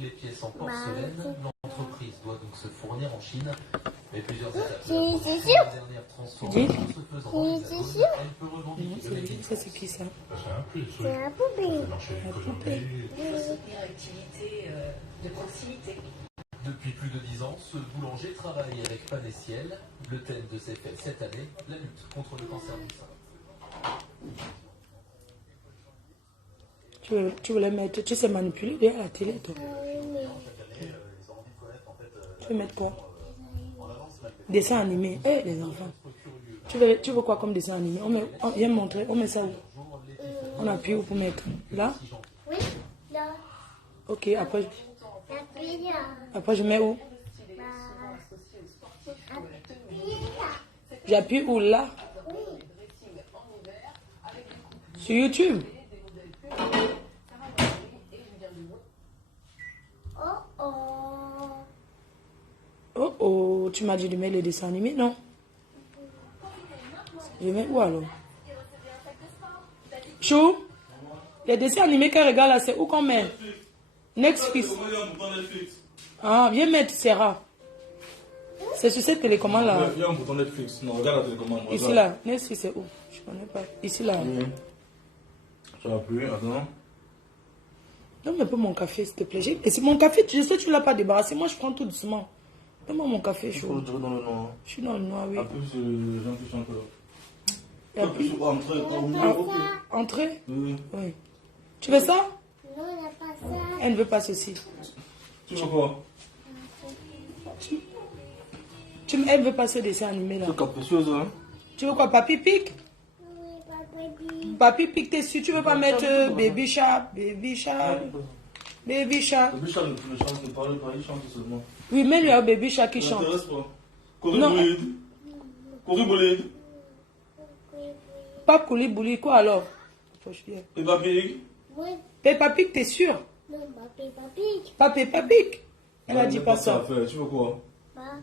Les pièces en porcelaine, l'entreprise doit donc se fournir en Chine. Mais plusieurs étapes. La dernière transformation se faisant dans l'Hexagone, elle peut revendiquer le Made in Ça, c'est qui ça? C'est la poupée. La poupée. Activité de proximité. Depuis plus de 10 ans, ce boulanger travaille avec Pain et Ciel. Le thème de ses fêtes cette année, la lutte contre le cancer du sein. Tu veux la mettre, tu sais manipuler derrière la télé, toi. Tu veux mettre quoi? Dessin animé. Eh, les enfants. Tu veux quoi comme dessin animé? Viens me montrer. On met ça où? On appuie où pour mettre? Là? Oui, là. Ok, après Appuie là. après je mets où? Appuie là. J'appuie où? Là? Sur YouTube? Oh oh. Oh oh, tu m'as dit de mettre les dessins animés, non? Je mets où alors? Chou? Les dessins animés qu'elle regarde là, c'est où qu'on met? Netflix. Ah, viens mettre Sarah. C'est sur cette télécommande là. Il y a un bouton Netflix. Non, regarde la télécommande. Regarde. Ici là. Netflix c'est où? Je connais pas. Ici là. Tu appuies, attends. Donne-moi un peu mon café s'il te plaît. Et c'est mon café, je sais que tu ne l'as pas débarrassé. Moi je prends tout doucement. Donne-moi mon café Il faut chaud. le tirer dans le noir. Je suis dans le noir, oui. Appuie sur les gens qui chantent là. Et appuie. Sur entrée, ok. Entrée? Oui. Oui. Tu veux ça? Non, on n'a pas ça. Elle ne veut pas ceci. Tu veux quoi? Elle ne veut pas ce dessin animé là. C'est capricieuse, hein? Tu veux quoi, Papy Pig? Oui, baby. Papy Pig, t'es sûr? Tu veux pas mettre Baby Shark? Baby Shark? Baby Shark? Le bichon ne chante, ne parle pas, il chante seulement. Oui, mets-lui un Baby Shark qui Ça chante. t'intéresse pas? Corée Non. bolide. Corée bolide. Pas Koulibouli, quoi alors? Et Babi. Oui. Peppa Pig, t'es sûr? Non, baby. Pas Peppa Pig? Elle a dit pas ça. Tu veux quoi? Pas ça.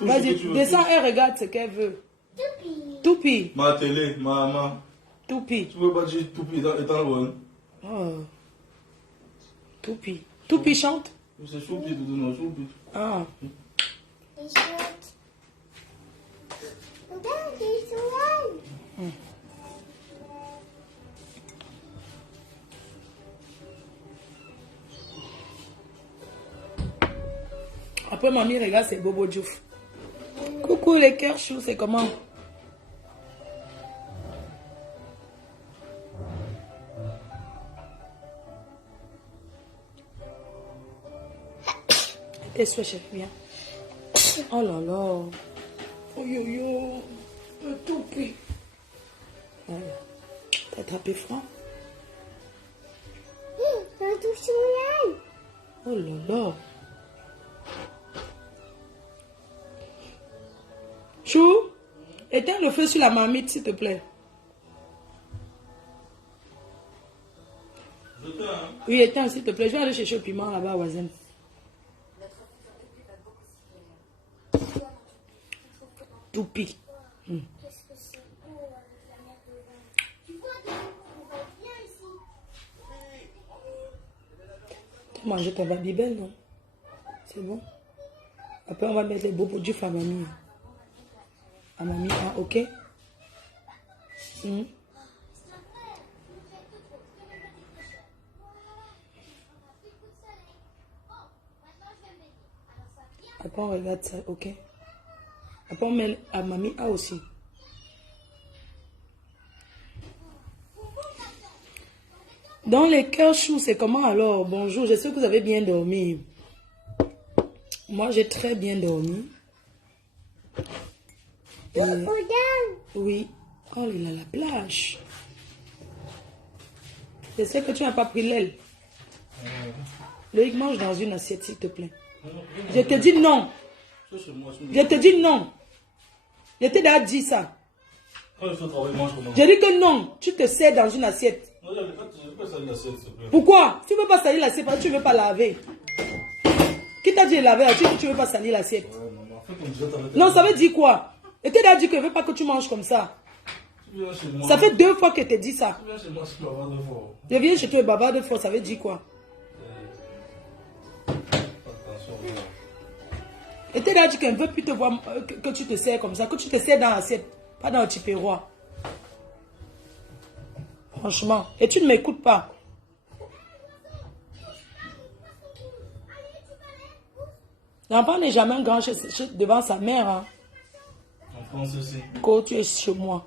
Vas-y, descends, elle regarde ce qu'elle veut. Toupi. Toupi. Ma télé, ma. Toupi. Tu veux pas dire Toupi étant loin? Oh. Toupi. Toupi chante? C'est Choupi, non, Choupi. Ah. Les chouettes. Regarde, les chouettes. Après, mamie regarde, c'est Bobo Diouf. Coucou les cœurs chauds, c'est comment? T'es sûr, chérie, viens. Oh là là. Oh yo yo. Le tout pris. Voilà. T'as attrapé froid? Un tout soleil. Oh là là. Chou, éteins le feu sur la marmite, s'il te plaît. Oui, éteins, s'il te plaît. Je vais aller chercher le piment là-bas, voisin. Toupi. Qu'est-ce que c'est beau, la mer de vin. Tu vois, on va bien ici. Tu as mangé ton babybel, non? C'est bon? Après, on va mettre les bobos du à mamie. À mamie, hein, ok? Après, on regarde ça, ok? Après, on met à mamie A aussi. Dans les cœurs choux, c'est comment alors? Bonjour, j'espère que vous avez bien dormi. Moi, j'ai très bien dormi. Et... Oui. Oh là là, la plage. Je sais que tu n'as pas pris l'aile. Loïc, mange dans une assiette, s'il te plaît. Je te dis non. Je te dis non. Je t'ai déjà dit ça. Quand je fais travailler, mange comment? Je dis que non. Tu te sers dans une assiette. Non, je ne veux pas salir l'assiette, s'il te plaît. Pourquoi? Tu ne veux pas salir l'assiette parce que tu ne veux pas laver. Qui t'a dit de laver? Tu ne veux pas salir l'assiette. Ouais, maman, fais comme je vais t'arrêter. Non, ça veut dire quoi? Et tu as dit que je ne veux pas que tu manges comme ça. Tu viens chez moi. Ça fait 2 fois que tu dis ça. Tu viens chez moi, je peux avoir de fort. Je viens chez toi et baba de fois, ça veut dire quoi? Attention, viens. Et t'es là, dit qu'elle ne veut plus te voir, que tu te sers comme ça, que tu te sers dans l'assiette, pas dans le petit perroir. Franchement. Et tu ne m'écoutes pas. L'enfant n'est jamais grand devant sa mère. Hein. En France aussi. Quand tu es chez moi.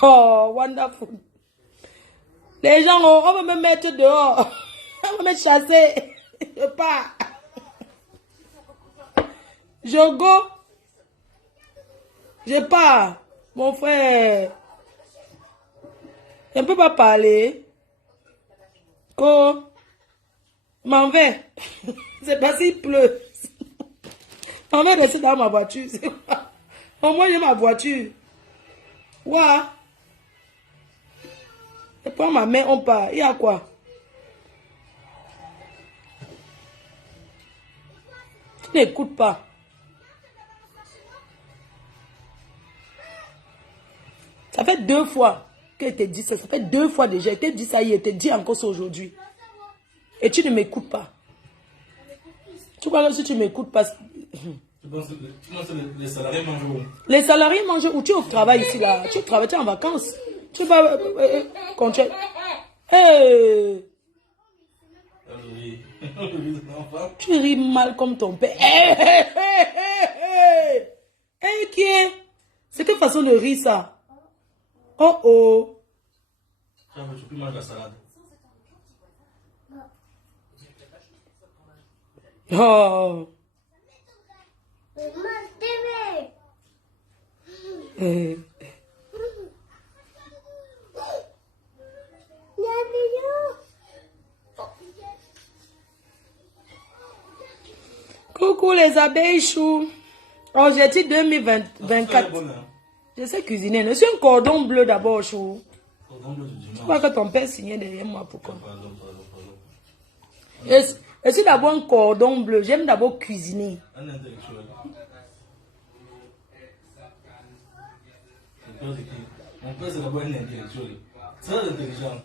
Oh, wonderful. Les gens, on va me mettre dehors. On va me chasser. Je pars. Je go. Je pars. Mon frère. Je ne peux pas parler. Quoi? M'en vais. C'est parce qu'il pleut. On va rester dans ma voiture. Au moins, j'ai ma voiture. Ouais. Je prends ma main, on part. Il y a quoi? Tu n'écoutes pas. Ça fait 2 fois que te dit ça. Ça fait 2 fois déjà. Je t'ai dit ça hier. Je te dis encore ça aujourd'hui. Et tu ne m'écoutes pas. Tu crois que si tu ne m'écoutes pas... Tu penses que les salariés mangent où? Les salariés mangent où? Tu es au travail ici, là. Tu travailles, tu es en vacances. Tu vas... contraire. Hey. Tu ris mal comme ton père. Inquiet. C'est quelle façon de rire, ça? Oh oh. Tu peux plus manger la salade. Oh. Coucou les abeilles choux. Oh, j'ai dit 2024. Je sais cuisiner. Je suis un cordon bleu d'abord, chou. Tu crois que ton père signait derrière moi, pourquoi? Je suis d'abord un cordon bleu. J'aime d'abord cuisiner. Un intellectuel. Mon père, c'est d'abord un intellectuel. Très intelligent.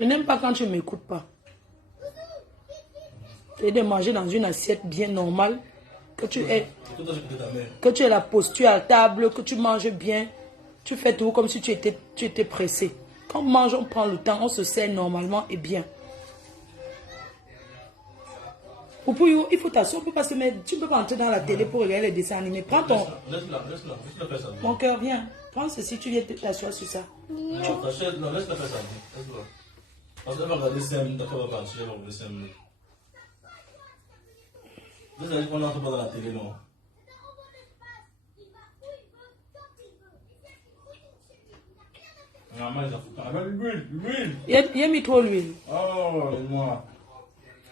Je n'aime pas quand tu ne m'écoutes pas. Tu es de manger dans une assiette bien normale. Que tu aies la posture à table, que tu manges bien. Tu fais tout comme si tu étais pressé. Quand on mange, on prend le temps, on se sert normalement et bien. Poupouillou, il faut t'asseoir, on peut pas se mettre. Tu ne peux pas entrer dans la télé pour regarder les dessins animés. Prends ton... Laisse-la faire ça. Mon cœur, viens. Prends ceci, tu viens t'asseoir sur ça. Non, laisse-la faire ça. Parce qu'elle va regarder 5 minutes, après elle va partir, elle va regarder 5 minutes. Vous savez qu'on n'entre pas dans la télé, non? L'huile. Il a mis trop l'huile. Oh, moi.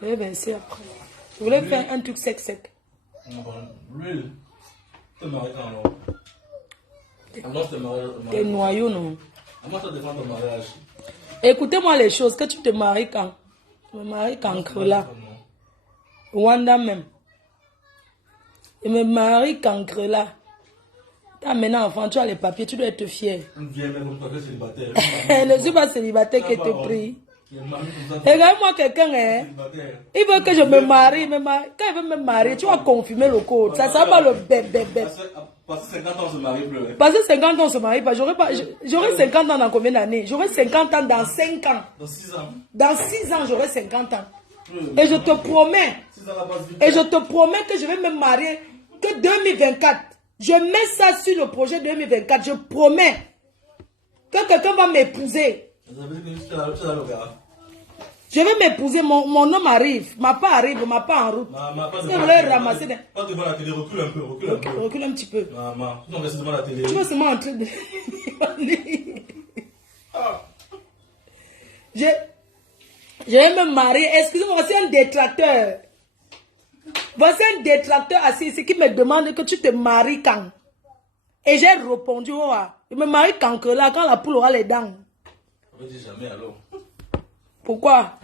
Je vais verser après. Je voulais faire un truc sec. L'huile. Tu te maries quand, alors? Alors, tu te maries. Tes noyaux, non. Comment ça défend ton mariage? Écoutez-moi les choses. Que tu te maries quand? Je me marie quand là. Rwanda même. Je me marie quand là. Tu as maintenant enfant, tu as les papiers, tu dois être fier. Viens même comme toi, tu es célibataire. Je ne suis pas célibataire que te prie. Regarde-moi quelqu'un, hein. Il veut que je me marie. Quand il veut me marier, tu vas confirmer le code. Ça sera pas le bébé. Passer 50 ans, on se marie plus. Passer 50 ans, on se marie pas. J'aurai 50 ans dans combien d'années? J'aurai 50 ans dans 5 ans. Dans 6 ans. Dans 6 ans, j'aurai 50 ans. Et je te promets. Et je te promets que je vais me marier que 2024. Je mets ça sur le projet 2024. Je promets que quelqu'un va m'épouser. Je vais m'épouser. Mon homme arrive. Ma part arrive. Ma part en route. Je vais ramasser. Pas devant la télé. Recule un peu. Recule un petit peu. Maman, tu reste devant la télé. Tu vas seulement en train de... Je vais me marier. Excusez-moi, voici un détracteur. Voici un détracteur assis ici qui me demande que tu te maries quand. Et j'ai répondu, oh, je me marie quand la poule aura les dents. On ne dit jamais alors. Pourquoi?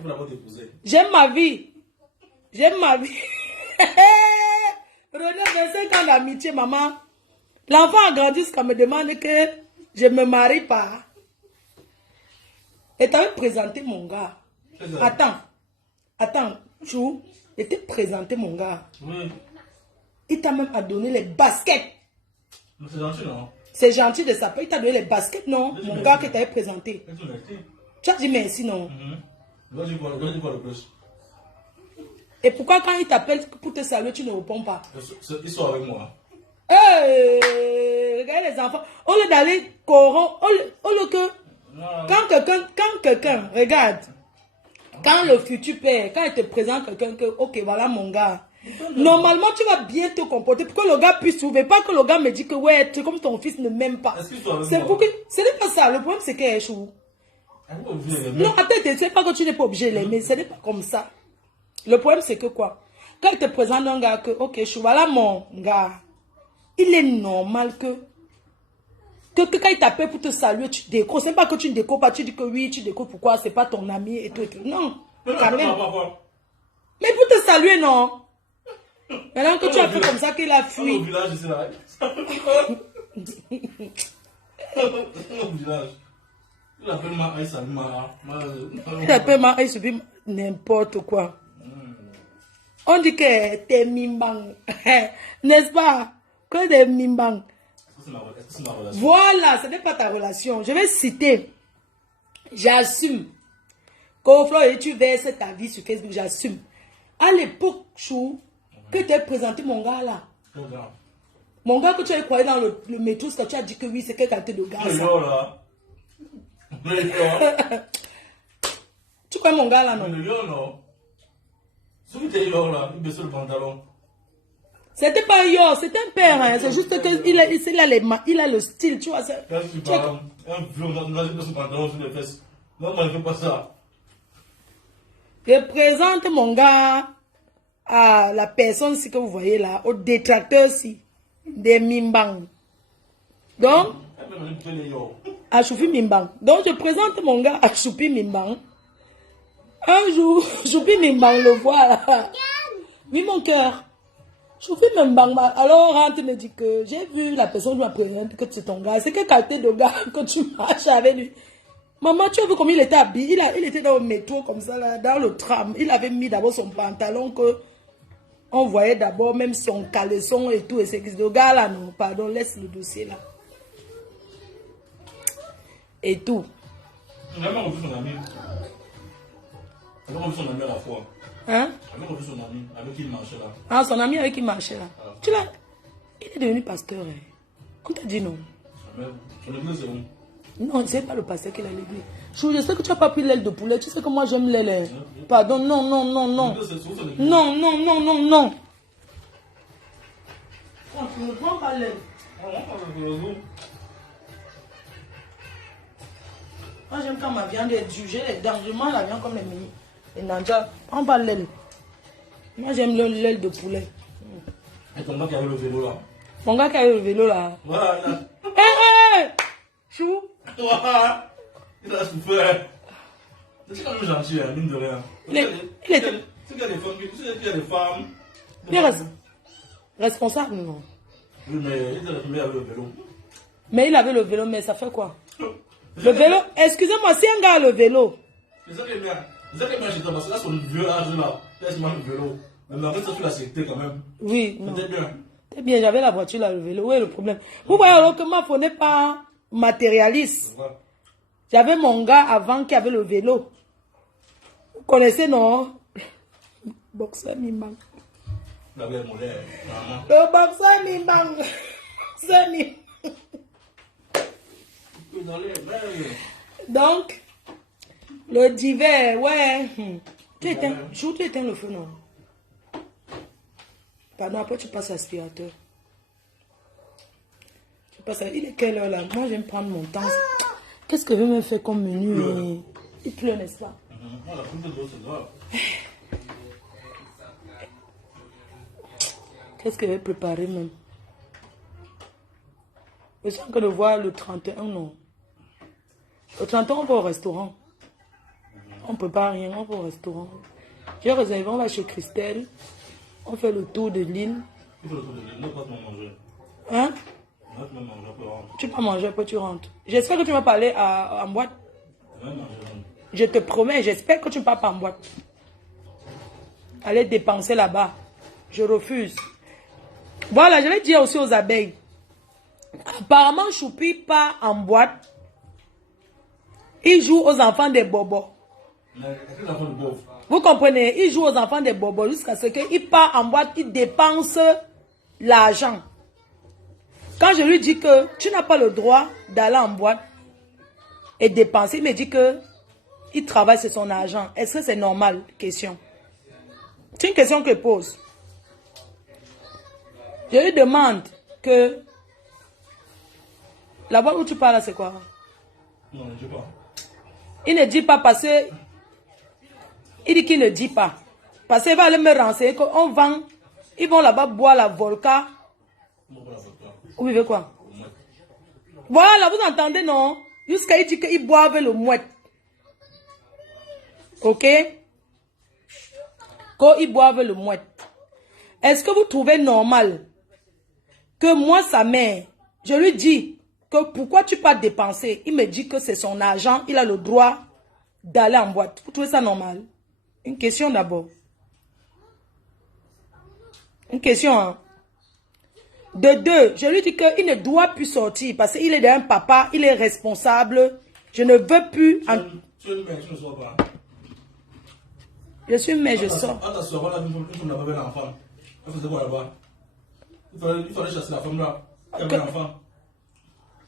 J'aime ma vie. J'aime ma vie. René, 25 ans d'amitié, maman. L'enfant a grandi jusqu'à me demander que je ne me marie pas. Et tu avais présenté mon gars. Attends, Chou, je t'ai présenté mon gars. Oui. Il t'a même donné les baskets. C'est gentil, non? C'est gentil de ça. Il t'a donné les baskets, non? Mon gars que tu avais présenté. Tu as dit merci, non? Vas-y, quoi le plus? Et pourquoi quand il t'appelle pour te saluer, tu ne réponds pas? Ils sont avec moi. Regardez les enfants. Au lieu d'aller corrompre, au lieu que... Quand quelqu'un, regarde, quand le futur père, quand il te présente quelqu'un que, ok, voilà mon gars, normalement tu vas bien te comporter pour que le gars puisse trouver, pas que le gars me dit que ouais, tu es comme ton fils ne m'aime pas. C'est pour que, ce n'est pas ça, le problème c'est qu'il est chou. Non, attends, tu sais pas que tu n'es pas obligé de l'aimer, ce n'est pas comme ça. Le problème c'est que quoi? Quand il te présente un gars que, ok, chou, voilà mon gars, il est normal que quand il t'appelle pour te saluer, tu décores. C'est pas que tu ne décores pas, tu dis que oui, tu décores pourquoi, c'est pas ton ami et tout et tout. Non, quand même. Mais pour te saluer, non. Maintenant que tu as fait comme ça qu'il a fui. Au village, c'est là. Au village. Il appelle ma aïe, ça Il appelle ma aïe, c'est n'importe quoi. On dit que t'es mimbang. N'est-ce pas? Que des mimbang. Voilà, ce n'est pas ta relation. Je vais citer. J'assume. Quand tu verses ta vie sur Facebook, j'assume. À l'époque, Chou, que tu as présenté mon gars là. Mon gars que tu as croyé dans le métro, que tu as dit que oui, c'est quel qualité de gars ça. Tu crois mon gars là, non? Non. Celui qui est là, il baisse le pantalon. C'était pas yo, c'est un père, hein. C'est juste qu'il a le style, tu vois. Quand tu parles, un vieux, on a ce pantalon sur les fesses. Non, moi, je ne fais pas ça. Je présente mon gars à la personne si que vous voyez là, au détracteur si, des Mimbang. Donc, à Choupi Mimbang. Donc, je présente mon gars à Choupi Mimbang. Un jour, Choupi Mimbang le voit là. Oui, mon cœur. Choupi Mimbang, alors rentre me dit que j'ai vu la personne qui m'a présenté que c'est ton gars. C'est quelle qualité de gars que tu marches avec lui? Maman, tu as vu comme il était habillé? Il était dans le métro comme ça, là, dans le tram. Il avait mis d'abord son pantalon que on voyait d'abord même son caleçon et tout. Et c'est le gars là, non, pardon, laisse le dossier là. Et tout. J'ai jamais revu son ami. J'ai jamais revu son ami à la fois. Hein? J'ai jamais revu son ami avec qui il marchait là. Ah, son ami avec qui il marchait là. Tu l'as? Il est devenu pasteur. Hein. On t'a dit non. Son église c'est où? Non, c'est pas le pasteur qui a l'église. Je sais que tu n'as pas pris l'aile de poulet. Tu sais que moi j'aime l'aile. Pardon, non, non, non, non. Non, non, non, non, non. Tu ne prends pas l'aile. Moi j'aime quand ma viande est dure. J'ai les dents. Je mange la viande comme les mini. Les nanjas. Prends pas l'aile. Moi j'aime l'aile de poulet. Et ton gars qui avait le vélo là. Mon gars qui avait le vélo là. Voilà. Hé, hé! Chou! Il a souffert. C'est quand même gentil, hein, mine de rien. Il était... C'est qu'il y a des femmes. Tu sais qu'il y a des femmes. Il est responsable, non? Oui, mais il était le premier avec le vélo. Mais il avait le vélo, mais ça fait quoi? Le vélo, excusez-moi, si un gars a le vélo. C'est ça qui est bien. C'est ça qui est bien chez toi, parce que là, son vieux âge là, laisse-moi le vélo. Mais en fait, ça, tu l'as sécurité quand même. Oui, c'était bien. C'était bien, j'avais la voiture là, le vélo. Où est le problème? Vous voyez alors que ma faune n'est pas matérialiste. J'avais mon gars avant qui avait le vélo. Vous connaissez, non? Boxer Mimbang. Le boxer Mimbang. C'est Mimbang. Donc, le divers, ouais. Tu éteins le feu, non? Pardon, après tu passes l'aspirateur. Il est quelle heure là? Moi j'aime prendre mon temps. Qu'est-ce que je vais me faire comme menu? Il pleut, n'est-ce pas? Qu'est-ce que je vais préparer même? Je sens que de voir le 31, non. Le 31, on va au restaurant. On ne prépare rien, on va au restaurant. J'ai réservé, on va chez Christelle. On fait le tour de l'île. Il faut le tour de l'île, ne pas manger. Hein? Ne pas manger, après rentre. Tu peux manger, après tu rentres. J'espère que tu vas parler en boîte. Même manger. Je te promets, j'espère que tu ne pars pas en boîte. Aller dépenser là-bas. Je refuse. Voilà, je vais dire aussi aux abeilles. Apparemment, Choupi part en boîte. Il joue aux enfants des bobos. Mais est-ce que l'enfant de pauvre? Vous comprenez? Il joue aux enfants des bobos jusqu'à ce qu'il part en boîte, il dépense l'argent. Quand je lui dis que tu n'as pas le droit d'aller en boîte et dépenser, il me dit que il travaille sur son argent. Est-ce que c'est normal? Question. C'est une question que je pose. Je lui demande que la boîte où tu parles, c'est quoi? Non, je ne dis pas. Il ne dit pas parce que... Il dit qu'il ne dit pas. Parce qu'il va aller me renseigner qu'on vend. Ils vont là-bas boire la vodka. Vous vivez quoi? Voilà, vous entendez, non? Jusqu'à il dit qu'ils boivent le mouette. Ok? Quand ils boivent le mouette. Est-ce que vous trouvez normal que moi, sa mère, je lui dis que pourquoi tu pas dépenser? Il me dit que c'est son argent, il a le droit d'aller en boîte. Vous trouvez ça normal? Une question d'abord. Une question, hein? De deux, je lui dis qu'il ne doit plus sortir parce qu'il est un papa, il est responsable. Je ne veux plus... Tu es une mère, tu ne sors pas. Je suis mère, je sors. Ah, ta soeur, là, tu n'as pas vu l'enfant. Elle faisait quoi là-bas? Il fallait chasser la femme là. Il y avait l'enfant.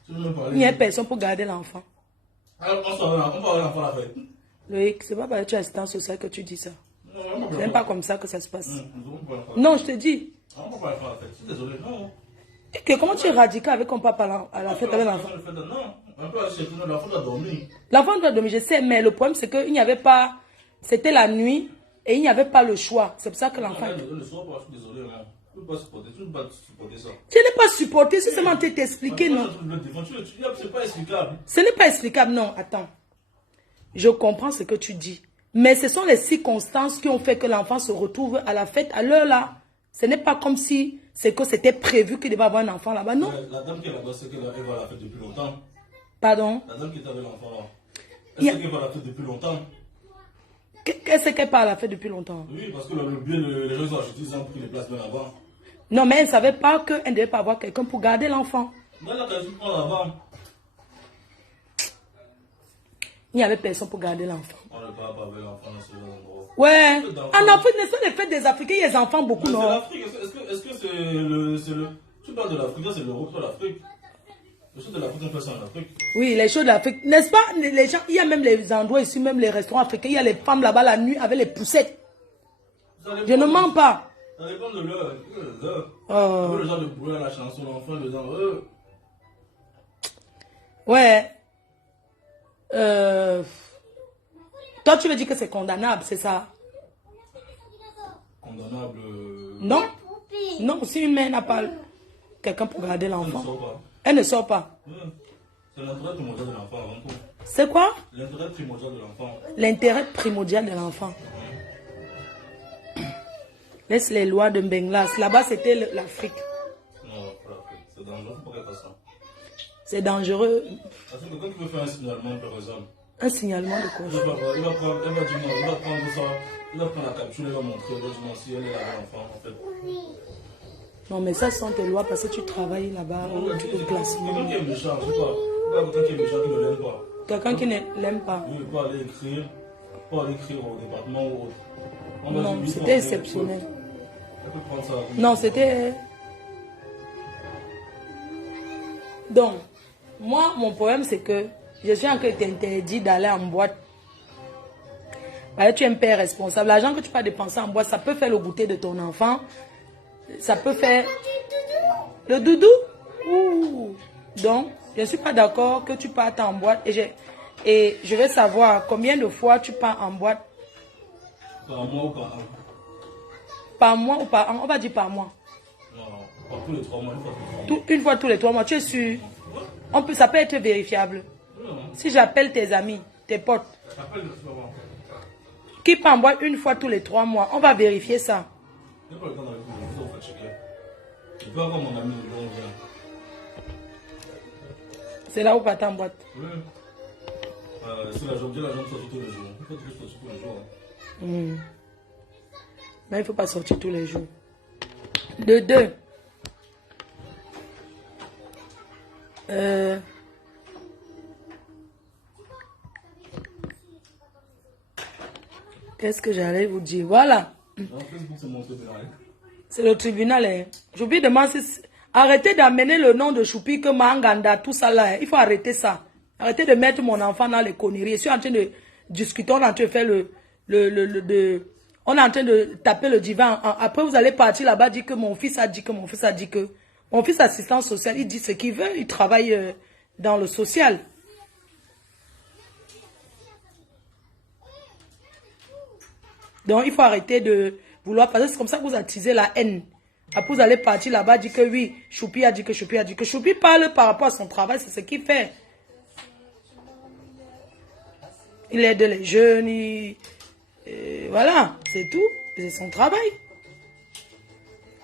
Tu veux me parler? Il n'y a personne pour garder l'enfant. On va avoir l'enfant la fête. Loïc, c'est pas parce que tu es assistant social que tu dis ça. C'est même pas comme ça que ça se passe. Non, Non, je te dis. on va pas la fête. Je suis désolé, non. Que comment tu es radical avec ton papa à la fête avec l'enfant? Non, un peu chez tout le monde, l'enfant doit dormir. L'enfant doit dormir, je sais, mais le problème c'est qu'il n'y avait pas... C'était la nuit et il n'y avait pas le choix. C'est pour ça que l'enfant... Le soir, je suis désolé, non. Tu ne peux pas supporter ça. Tu n'es pas supporté, c'est seulement t'expliquer, non? C'est pas explicable. Ce n'est pas explicable, non. Attends. Je comprends ce que tu dis. Mais ce sont les circonstances qui ont fait que l'enfant se retrouve à la fête à l'heure là. Ce n'est pas comme si c'est que c'était prévu qu'il devait avoir un enfant là-bas, non? La dame qui est là-bas, c'est qu'elle va à la fête depuis longtemps. Pardon? La dame qui est avec l'enfant là. Elle sait qu'elle va à la fête depuis longtemps. Qu'est-ce qu'elle part à la fête depuis longtemps? Oui, parce que le bien, les gens ont acheté, ils ont pris les places bien avant. Non, mais elle ne savait pas qu'elle ne devait pas avoir quelqu'un pour garder l'enfant. Là, là, tu prends là-bas. Il n'y avait personne pour garder l'enfant. On ne parle pas avec l'enfant dans ce endroit. Ouais. En Afrique, n'est-ce pas les fêtes des Africains, il y a des enfants beaucoup, Mais c'est non? l'Afrique. Est-ce que c'est le... Tu parles de l'Afrique, c'est l'Europe, c'est l'Afrique. Les choses de l'Afrique, on fait ça en Afrique. Oui, les choses de l'Afrique. N'est-ce pas, les gens, il y a même les endroits ici, même les restaurants africains, il y a les femmes là-bas la nuit avec les poussettes. Je ne mens pas. Ça dépend de l'heure. Oh. Le genre de bruit à la chanson, l'enfant, le genre... Ouais. Toi, tu veux dire que c'est condamnable, c'est ça? Condamnable... Non. Non, si une mère n'a pas quelqu'un pour garder Elle ne l'enfant, sort pas. elle ne sort pas. C'est l'intérêt primordial de l'enfant avant tout. C'est quoi? L'intérêt primordial de l'enfant. L'intérêt primordial de l'enfant. Laisse les lois de Mbenglas. Là-bas, c'était l'Afrique. Non, pas l'Afrique. C'est dangereux, faut pas qu'elle fasse ça. C'est dangereux. Parce que quelqu'un qui veut faire un signalement, par exemple, Un signalement de quoi? il va prendre ça, il va prendre la capture, il va montrer, il va dire non, si elle est là avec l'enfant, en fait. Non, mais ça sont tes lois parce que tu travailles là-bas ou tu peux classement. Quelqu'un qui est méchant, je sais pas. Quelqu'un qui est méchant, qui ne l'aime pas. Quelqu'un qui ne l'aime pas. Oui, il peut aller écrire au département ou autre. On va Non, dire, oui, c'était exceptionnel. Elle peut prendre ça. Non, c'était... Donc, moi, mon problème, c'est que je suis encore interdit d'aller en boîte. Parce que tu es un père responsable. L'argent que tu peux dépenser en boîte, ça peut faire le goûter de ton enfant. Ça peut faire... Le doudou? Ouh. Donc, je ne suis pas d'accord que tu partes en boîte. Et je veux savoir combien de fois tu pars en boîte. Par mois ou par an? Par mois ou par an? On va dire par mois. Non, pas tous les 3 mois, une fois tous les 3 mois. Une fois tous les 3 mois, tu es sûr? Ça peut être vérifiable. Si j'appelle tes amis, tes potes. Appelle le soir. qui peut en boire une fois tous les 3 mois. On va vérifier ça. Je n'ai pas le temps d'aller pour le checker. Je peux avoir mon ami le long vient. C'est là où papa en boîte. Oui. C'est la jambe sortie tous les jours. Il faut que je sorte tous les jours. Mais il ne faut pas sortir tous les jours. De 2. Qu'est-ce que j'allais vous dire? Voilà. C'est le tribunal. Hein. J'oublie de demander. Arrêtez d'amener le nom de Choupi que Manganda, tout ça là. Hein. Il faut arrêter ça. Arrêtez de mettre mon enfant dans les conneries. Je suis en train de discuter, on est en train de faire on est en train de taper le divan. Après, vous allez partir là-bas, dire que mon fils a dit que mon fils a dit que. Mon fils assistant social, il dit ce qu'il veut. Il travaille dans le social. Donc, il faut arrêter de vouloir. Parce que c'est comme ça que vous attisez la haine. Après, vous allez partir là-bas, dire que oui, Choupi a dit que Choupi a dit que. Choupi parle par rapport à son travail, c'est ce qu'il fait. Il aide les jeunes, voilà, c'est tout. C'est son travail.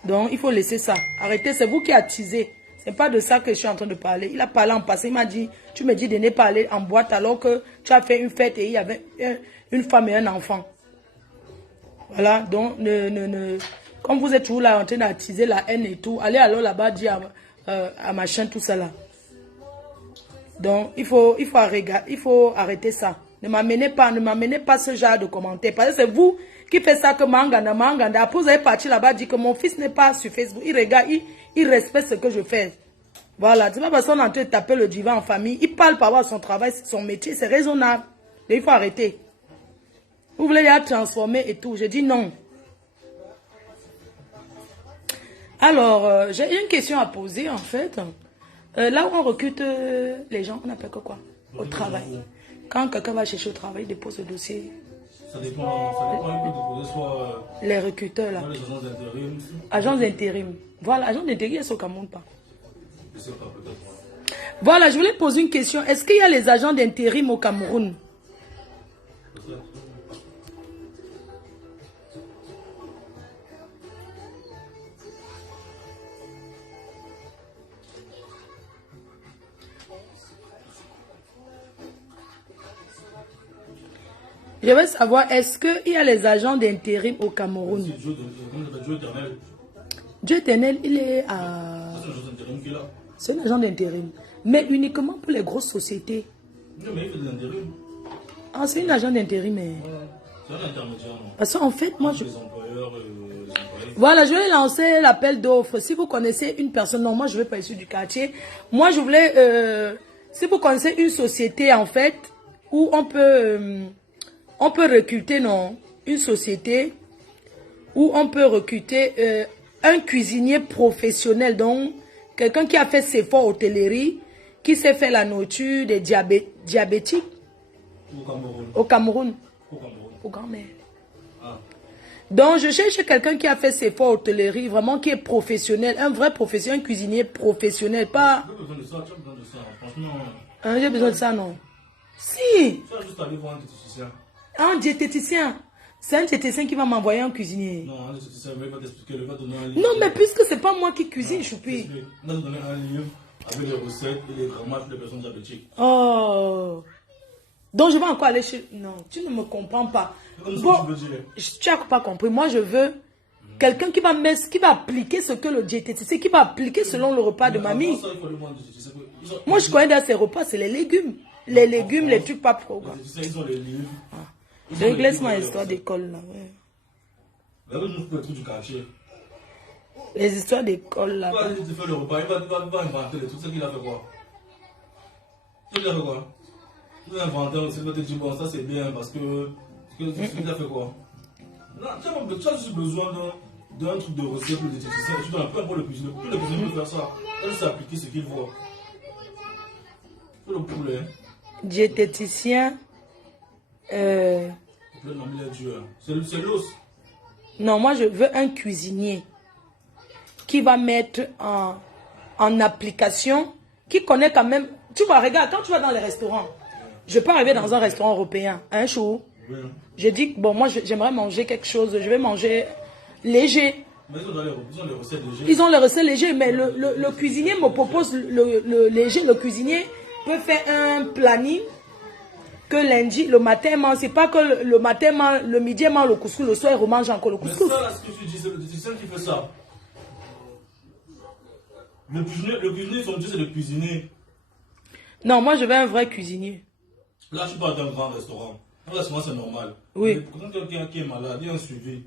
Donc, il faut laisser ça. Arrêtez, c'est vous qui attisez. C'est pas de ça que je suis en train de parler. Il a parlé en passé, il m'a dit, tu me dis de ne pas aller en boîte alors que tu as fait une fête et il y avait une femme et un enfant. Voilà, donc, comme vous êtes toujours là en train d'attiser la haine et tout, allez alors là-bas dire à machin, tout ça là. Donc, il faut arrêter ça. Ne m'amenez pas ce genre de commentaires. Parce que c'est vous qui faites ça que Manganda. Après, vous allez partir là-bas, dire que mon fils n'est pas sur Facebook. Il regarde, il respecte ce que je fais. Voilà. C'est pas parce qu'on est en train de taper le divan en famille. Il parle par rapport à son travail, son métier. C'est raisonnable. Mais il faut arrêter. Vous voulez la transformer et tout. Je dis non. Alors, j'ai une question à poser en fait. Là où on recrute les gens, on appelle quoi? Au travail. Quand quelqu'un va chercher au travail, il dépose le dossier. Ça dépend. Il peut déposer soit... les recruteurs là. Les agences d'intérim. Agents d'intérim. Voilà, agents d'intérim, est-ce au Cameroun pas? Je sais pas, peut-être. Voilà, je voulais poser une question. Est-ce qu'il y a les agents d'intérim au Cameroun? Je veux savoir, est-ce qu'il y a les agents d'intérim au Cameroun? Dieu éternel, il est à... C'est un agent d'intérim. Mais uniquement pour les grosses sociétés. Non, mais il fait de l'intérim. Ah, c'est un agent d'intérim. C'est un intermédiaire, non? Parce qu'en fait, moi, je... Les employeurs, les employés. Voilà, je vais lancer l'appel d'offres. Si vous connaissez une personne, non, moi, je ne vais pas issu du quartier. Moi, je voulais... si vous connaissez une société, en fait, où on peut recruter, non, une société où on peut recruter un cuisinier professionnel, donc quelqu'un qui a fait ses efforts hôtellerie, qui sait faire la nourriture des diabétiques au Cameroun. Au grand-mère. Ah. Donc je cherche quelqu'un qui a fait ses efforts hôtellerie, vraiment qui est professionnel, un vrai professionnel, un cuisinier professionnel, pas... Tu as besoin de ça, franchement. J'ai besoin de ça, non. Si. Tu vas juste aller voir un diététicien. Un diététicien. C'est un diététicien qui va m'envoyer un cuisinier. Non, un diététicien, il va t'expliquer, il va donner un livre. Non, mais puisque c'est pas moi qui cuisine, Choupi. Il va te donner un livre avec les recettes et les grammages des personnes diabétiques. Oh. Donc je vais encore aller chez... Non, tu ne me comprends pas. Bon, tu n'as pas compris. Moi, je veux quelqu'un qui va appliquer ce que le diététicien, qui va appliquer selon le repas de mamie. Moi, je connais dans ces repas, c'est les légumes. Les légumes, les trucs pas pro. Ils ont les livres. Donc, laisse-moi l'histoire d'école là. Les histoires d'école là. Il va faire le repas, il va inventer les trucs. C'est qu'il a fait quoi? Il a fait quoi? Il va inventer aussi, il va te dire bon, ça c'est bien parce que. Il a fait quoi? Non, tu as juste besoin d'un truc de recette pour le diététicien. Tu dois un peu avoir le cuisinier. Pour le cuisinier faire ça, il faut s'appliquer ce qu'il voit. C'est le poulet. Diététicien. C'est l'os. Non, moi je veux un cuisinier qui va mettre en application, qui connaît quand même. Tu vois, regarde, quand tu vas dans les restaurants, je peux arriver dans un restaurant européen, un chou, Oui. Je dis, bon, moi, j'aimerais manger quelque chose. Je vais manger léger. Mais ils ont les recettes légères. Ils ont les recettes légères, mais le cuisinier me propose le léger. Le cuisinier peut faire un planning que lundi, le matin, c'est pas que le matin, le midi, il mange le couscous, le soir, il remange encore le couscous. Mais ça, là, ce que tu dis, c'est celle qui fait ça. Le cuisinier, son métier, c'est de cuisiner. Non, moi, je veux un vrai cuisinier. Là, je parle d'un grand restaurant. Un restaurant, c'est normal. Oui. Mais quand quelqu'un qui est malade, il y a un suivi.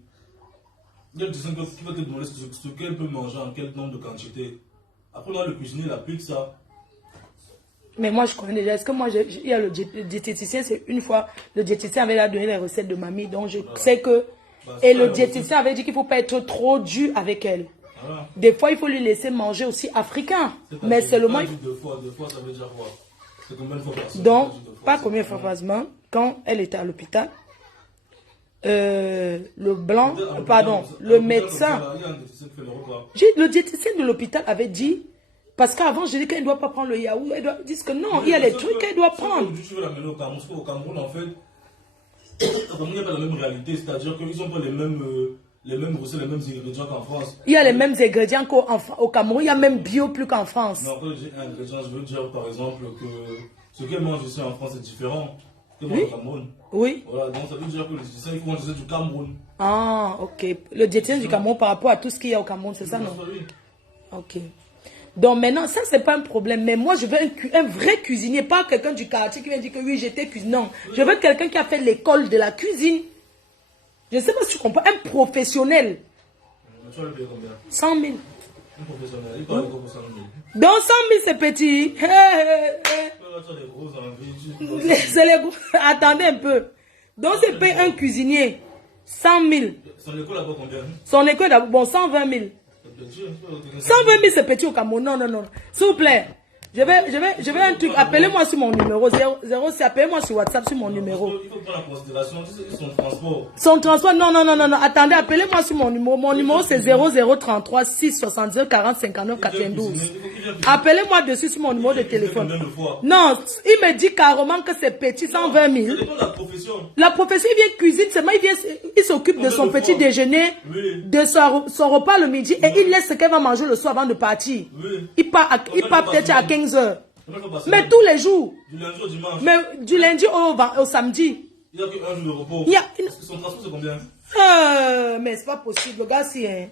Il y a des gens qui vont te demander ce qu'elle peut manger, en quel nombre de quantité. Après, là, le cuisinier, il applique ça. Mais moi, je connais déjà. Est-ce que moi, il y a le diététicien, c'est une fois, le diététicien avait donné les recettes de mamie, donc je sais que... Et le diététicien avait dit qu'il ne faut pas être trop dur avec elle. Voilà. Des fois, il faut lui laisser manger aussi africain. Mais seulement... Deux fois, ça veut dire quoi? C'est combien de fois par semaine? Donc, pas combien de fois par semaine, quand elle était à l'hôpital, le blanc, pardon, le médecin, le diététicien de l'hôpital avait dit, parce qu'avant je dis qu'elle ne doit pas prendre le yaourt, ils disent que non, il y a les trucs qu'elle doit prendre. Tu veux l'amener au Cameroun, au Cameroun en fait, au Cameroun il n'y a pas la même réalité, c'est-à-dire qu'ils n'ont pas les mêmes recettes, les mêmes ingrédients qu'en France. Il y a les mêmes ingrédients qu'au Cameroun, il y a même bio plus qu'en France. Non, quand je dis ingrédients, je veux dire par exemple que ce qu'elle mange ici en France est différent que Oui. au Cameroun. Oui. Voilà, donc ça veut dire que les diététiciens, ils font manger du Cameroun. Ah, ok. Le diététicien du Cameroun par rapport à tout ce qu'il y a au Cameroun, c'est ça, non? Oui. Ok. Donc maintenant, ça, c'est pas un problème. Mais moi, je veux un vrai cuisinier, pas quelqu'un du quartier qui vient dire que oui, j'étais cuisinier. Non, je veux quelqu'un qui a fait l'école de la cuisine. Je ne sais pas si tu comprends. Un professionnel. Mais tu vas le payer combien? 100 000. Un professionnel, il parle comme 100 000. Donc 100 000, c'est petit. Tu as des grosses envies. C'est les gros. Attendez un peu. Donc c'est payer un cuisinier. 100 000. Son école là-bas combien? Son école d'abord, bon, 120 000. 120 000, c'est petit au Cameroun. Non, non, non. S'il vous plaît. Je vais un truc. Appelez-moi sur mon numéro 06. Appelez-moi sur WhatsApp sur mon numéro. Il faut prendre en considération son transport. Son transport, non, non, non, non, non. Attendez, appelez-moi sur mon numéro. Mon numéro, c'est 0033 662 40 59 92. Appelez-moi dessus sur mon numéro de téléphone. Non, il me dit carrément que c'est petit, 120 000. Ça dépend de la profession. La profession, il vient cuisine, seulement il s'occupe de son petit déjeuner, de son repas le midi, et il laisse ce qu'elle va manger le soir avant de partir. Il part peut-être à 15 h. Mais tous les jours. Du lundi au dimanche. Mais du lundi au samedi. Il n'y a qu'un jour de repos. Son transport, c'est combien? Mais c'est pas possible, gars, si, hein.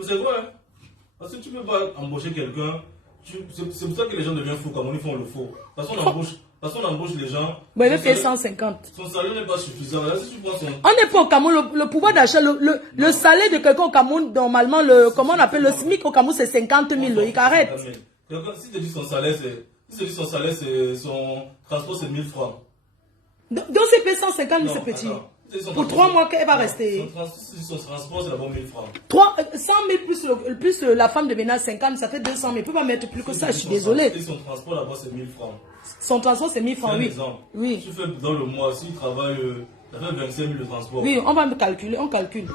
C'est quoi, hein? Parce que tu ne peux pas embaucher quelqu'un. C'est pour ça que les gens deviennent fous, comme ils font le faux. Parce qu'on embauche les gens. Bon, il va payer 150. Son salaire n'est pas suffisant. Là, si tu prends son... On n'est pas au Cameroun, le pouvoir d'achat, le salaire de quelqu'un au Cameroun, normalement, comment on appelle le SMIC au Cameroun, c'est 50 000, il arrête. Si tu dis son salaire, c'est son transport, c'est 1000 francs. Donc c'est payé 150 000, c'est petit. Pour 3 mois qu'elle va rester. Son transport, c'est d'abord 1000 francs. 100 000 plus la femme de ménage 50, ça fait 200 000. Il ne peut pas mettre plus que ça, je suis désolé. Son transport là-bas, c'est 1000 francs. Son transport, c'est 1000 francs, oui. Oui. Tu fais dans le mois, s'il travaille, ça fait 25 000 de transport. Oui, on va me calculer, on calcule.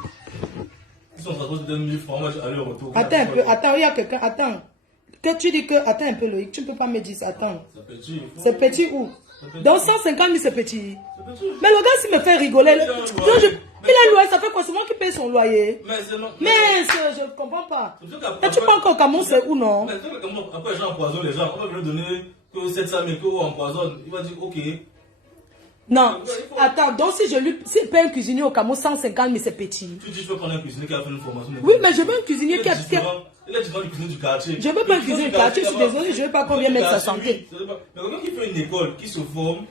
Si son transport, c'est 1000 francs, moi, aller-retour. Attends un peu, attends, il y a quelqu'un, attends. Que tu dis que, attends un peu, Loïc, tu ne peux pas me dire ça, attends. C'est petit. C'est petit où? Donc 150 000, c'est petit. Mais le gars, s'il me fait rigoler, il a loué, ça fait quoi? C'est moi qui paye son loyer. Mais je ne comprends pas. Et tu penses qu'au Cameroun, c'est où, non? Après, les gens empoisonnent les gens. On va lui donner que 700 000 euros empoisonne. Il va dire, ok. Non, attends, donc s'il paye un cuisinier au Cameroun, 150 000, c'est petit. Tu dis, je veux prendre un cuisinier qui a fait une formation. Oui, mais je veux un cuisinier qui a... Il est différent du cuisinier du quartier. Je veux pas un cuisinier du quartier, je suis désolé, je veux pas qu'on vienne mettre sa santé. Mais quelqu'un qui fait une école, qui se forme,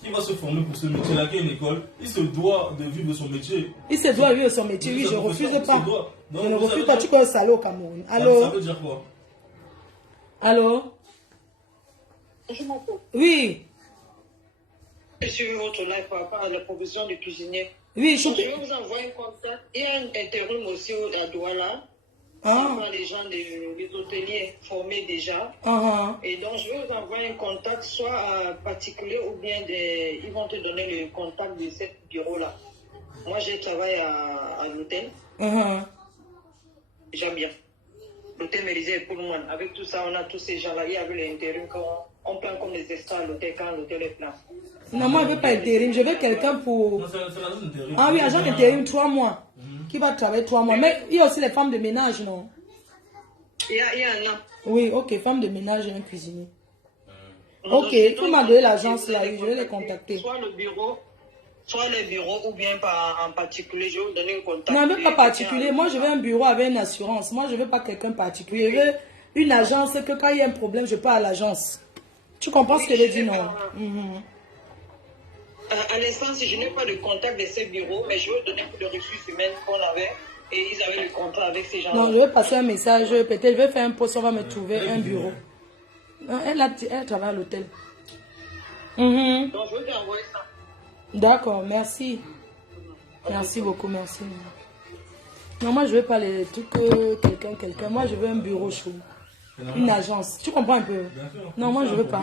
qui va se former pour ce métier-là, qui a une école, il se doit de vivre de son métier. Il se doit vivre de son métier, oui, je refuse pas. Je ne refuse pas, tu connais salaud au Cameroun. Allô? Ça veut dire quoi? Allô? Oui. Je suis votre live par rapport à la provision du cuisinier. Oui, je vais vous envoyer un contact. Il y a un intérim aussi à Douala. Les gens des hôteliers formés déjà. Et donc, je vais vous envoyer un contact, soit particulier ou bien ils vont te donner le contact de ce bureau-là. Moi, je travaille à l'hôtel. J'aime bien. L'hôtel Mérisée pour moi. Avec tout ça, on a tous ces gens-là. Il y avait l'intérim qu'on prend comme des extras à l'hôtel quand l'hôtel est plein. Non, moi, je ne veux pas intérim. Je veux quelqu'un pour... Non, c'est l'agence intérim. Ah oui, agent intérim, 3 mois. Qui va travailler 3 mois. Mais il y a aussi les femmes de ménage, non? Il y en a. Oui, ok, femme de ménage et un cuisinier. Ok, il faut m'en donner l'agence là, je vais les contacter. Soit le bureau, soit les bureaux, ou bien en particulier, je vais vous donner un contact. Non, je ne veux pas particulier. Moi, je veux un bureau avec une assurance. Moi, je ne veux pas quelqu'un particulier. Je veux une agence que quand il y a un problème, je pars à l'agence. Tu comprends ce que je dis, non? À l'instant, si je n'ai pas de contact de ces bureaux, mais je vais vous donner pour les ressources humaines qu'on avait. Et ils avaient le contrat avec ces gens-là. Non, je vais passer un message. Peut-être je vais faire un post, on va me trouver un bureau. Non, elle travaille à l'hôtel. Donc, je vais t'envoyer ça. D'accord, merci. Merci beaucoup, merci. Non, moi, je veux pas les trucs quelqu'un. Moi, je veux un bureau chaud. Une agence. Tu comprends un peu? Non, moi, je veux pas.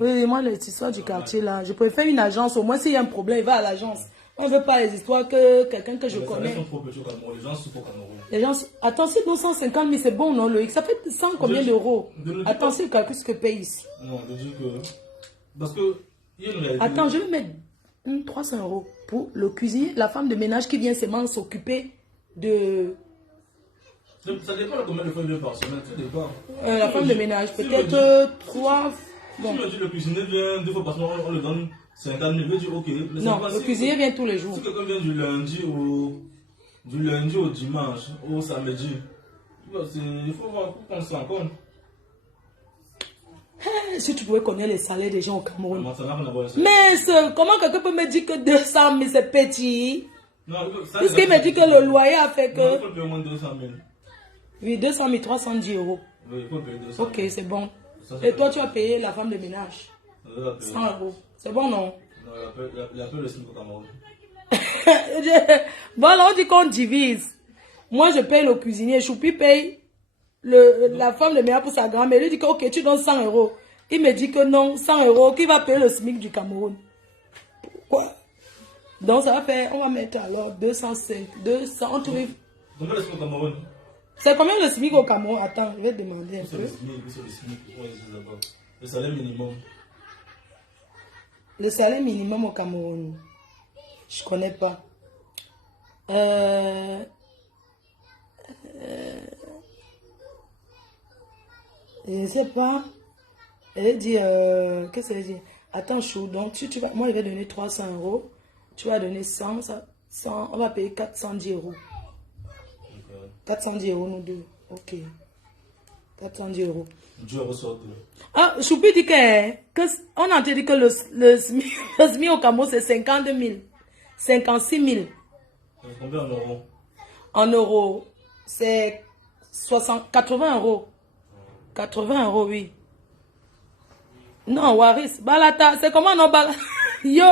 Oui, moi, les histoires du quartier, là, je préfère une agence. Au moins, s'il y a un problème, il va à l'agence. On ne veut pas les histoires que quelqu'un que je connais. Les gens souffrent au Cameroun. Les gens, attends, si 250 000, c'est bon, non, Loïc? Ça fait 100 combien d'euros? Attends, si le calcul ce que paye ici. Non, je dis que... Parce que... Il y a une réalité. Attends, je vais mettre 300 € pour le cuisinier, la femme de ménage qui vient seulement s'occuper de... Ça dépend de combien de fois il vient par semaine, ça dépend. La femme de ménage, peut-être 3... Si me dit le cuisinier vient 2 fois par semaine, on le donne 50 000, je vais dire ok. Non, le cuisinier vient tous les jours. Si quelqu'un vient du lundi au dimanche, au samedi, il faut voir pour qu'on s'en compte. Si tu pouvais connaître les salaires des gens au Cameroun. Mais comment quelqu'un peut me dire que 200 000 c'est petit? Non, puisqu'il me dit que le loyer a fait que... Non, il faut payer au moins 200 000. Oui, 200 000, 310 €. Oui, il faut payer 200 000. Ok, c'est bon. Et toi, tu as payé la femme de ménage 100 €. C'est bon, non? Non, il appelle le SMIC au Cameroun. Bon, là, on dit qu'on divise. Moi, je paye le cuisinier. Choupi paye la femme de ménage pour sa grand-mère. Il dit que, ok, tu donnes 100 €. Il me dit que non, 100 €. Qui va payer le SMIC du Cameroun? Pourquoi? Donc, ça va faire, on va mettre alors 205, 200, on trouve... Combien le SMIC au Cameroun? C'est combien le SMIC au Cameroun? Attends, je vais demander un peu. Le salaire minimum. Le salaire minimum au Cameroun, je ne connais pas. Je ne sais pas. Elle dit, qu'est-ce qu'elle dit? Attends, chou, donc moi je vais donner 300 €. Tu vas donner 100, on va payer 410 €. 410 € nous deux. Ok. 410 €. Dieu ressort de... Ah, Choupi dit on a entendu que le SMIC au Cameroun c'est 52 000. 56 000. Combien en euros? En euros, c'est 80 €. 80 €, oui. Non, Waris, Balata, c'est comment non Balata? Yo,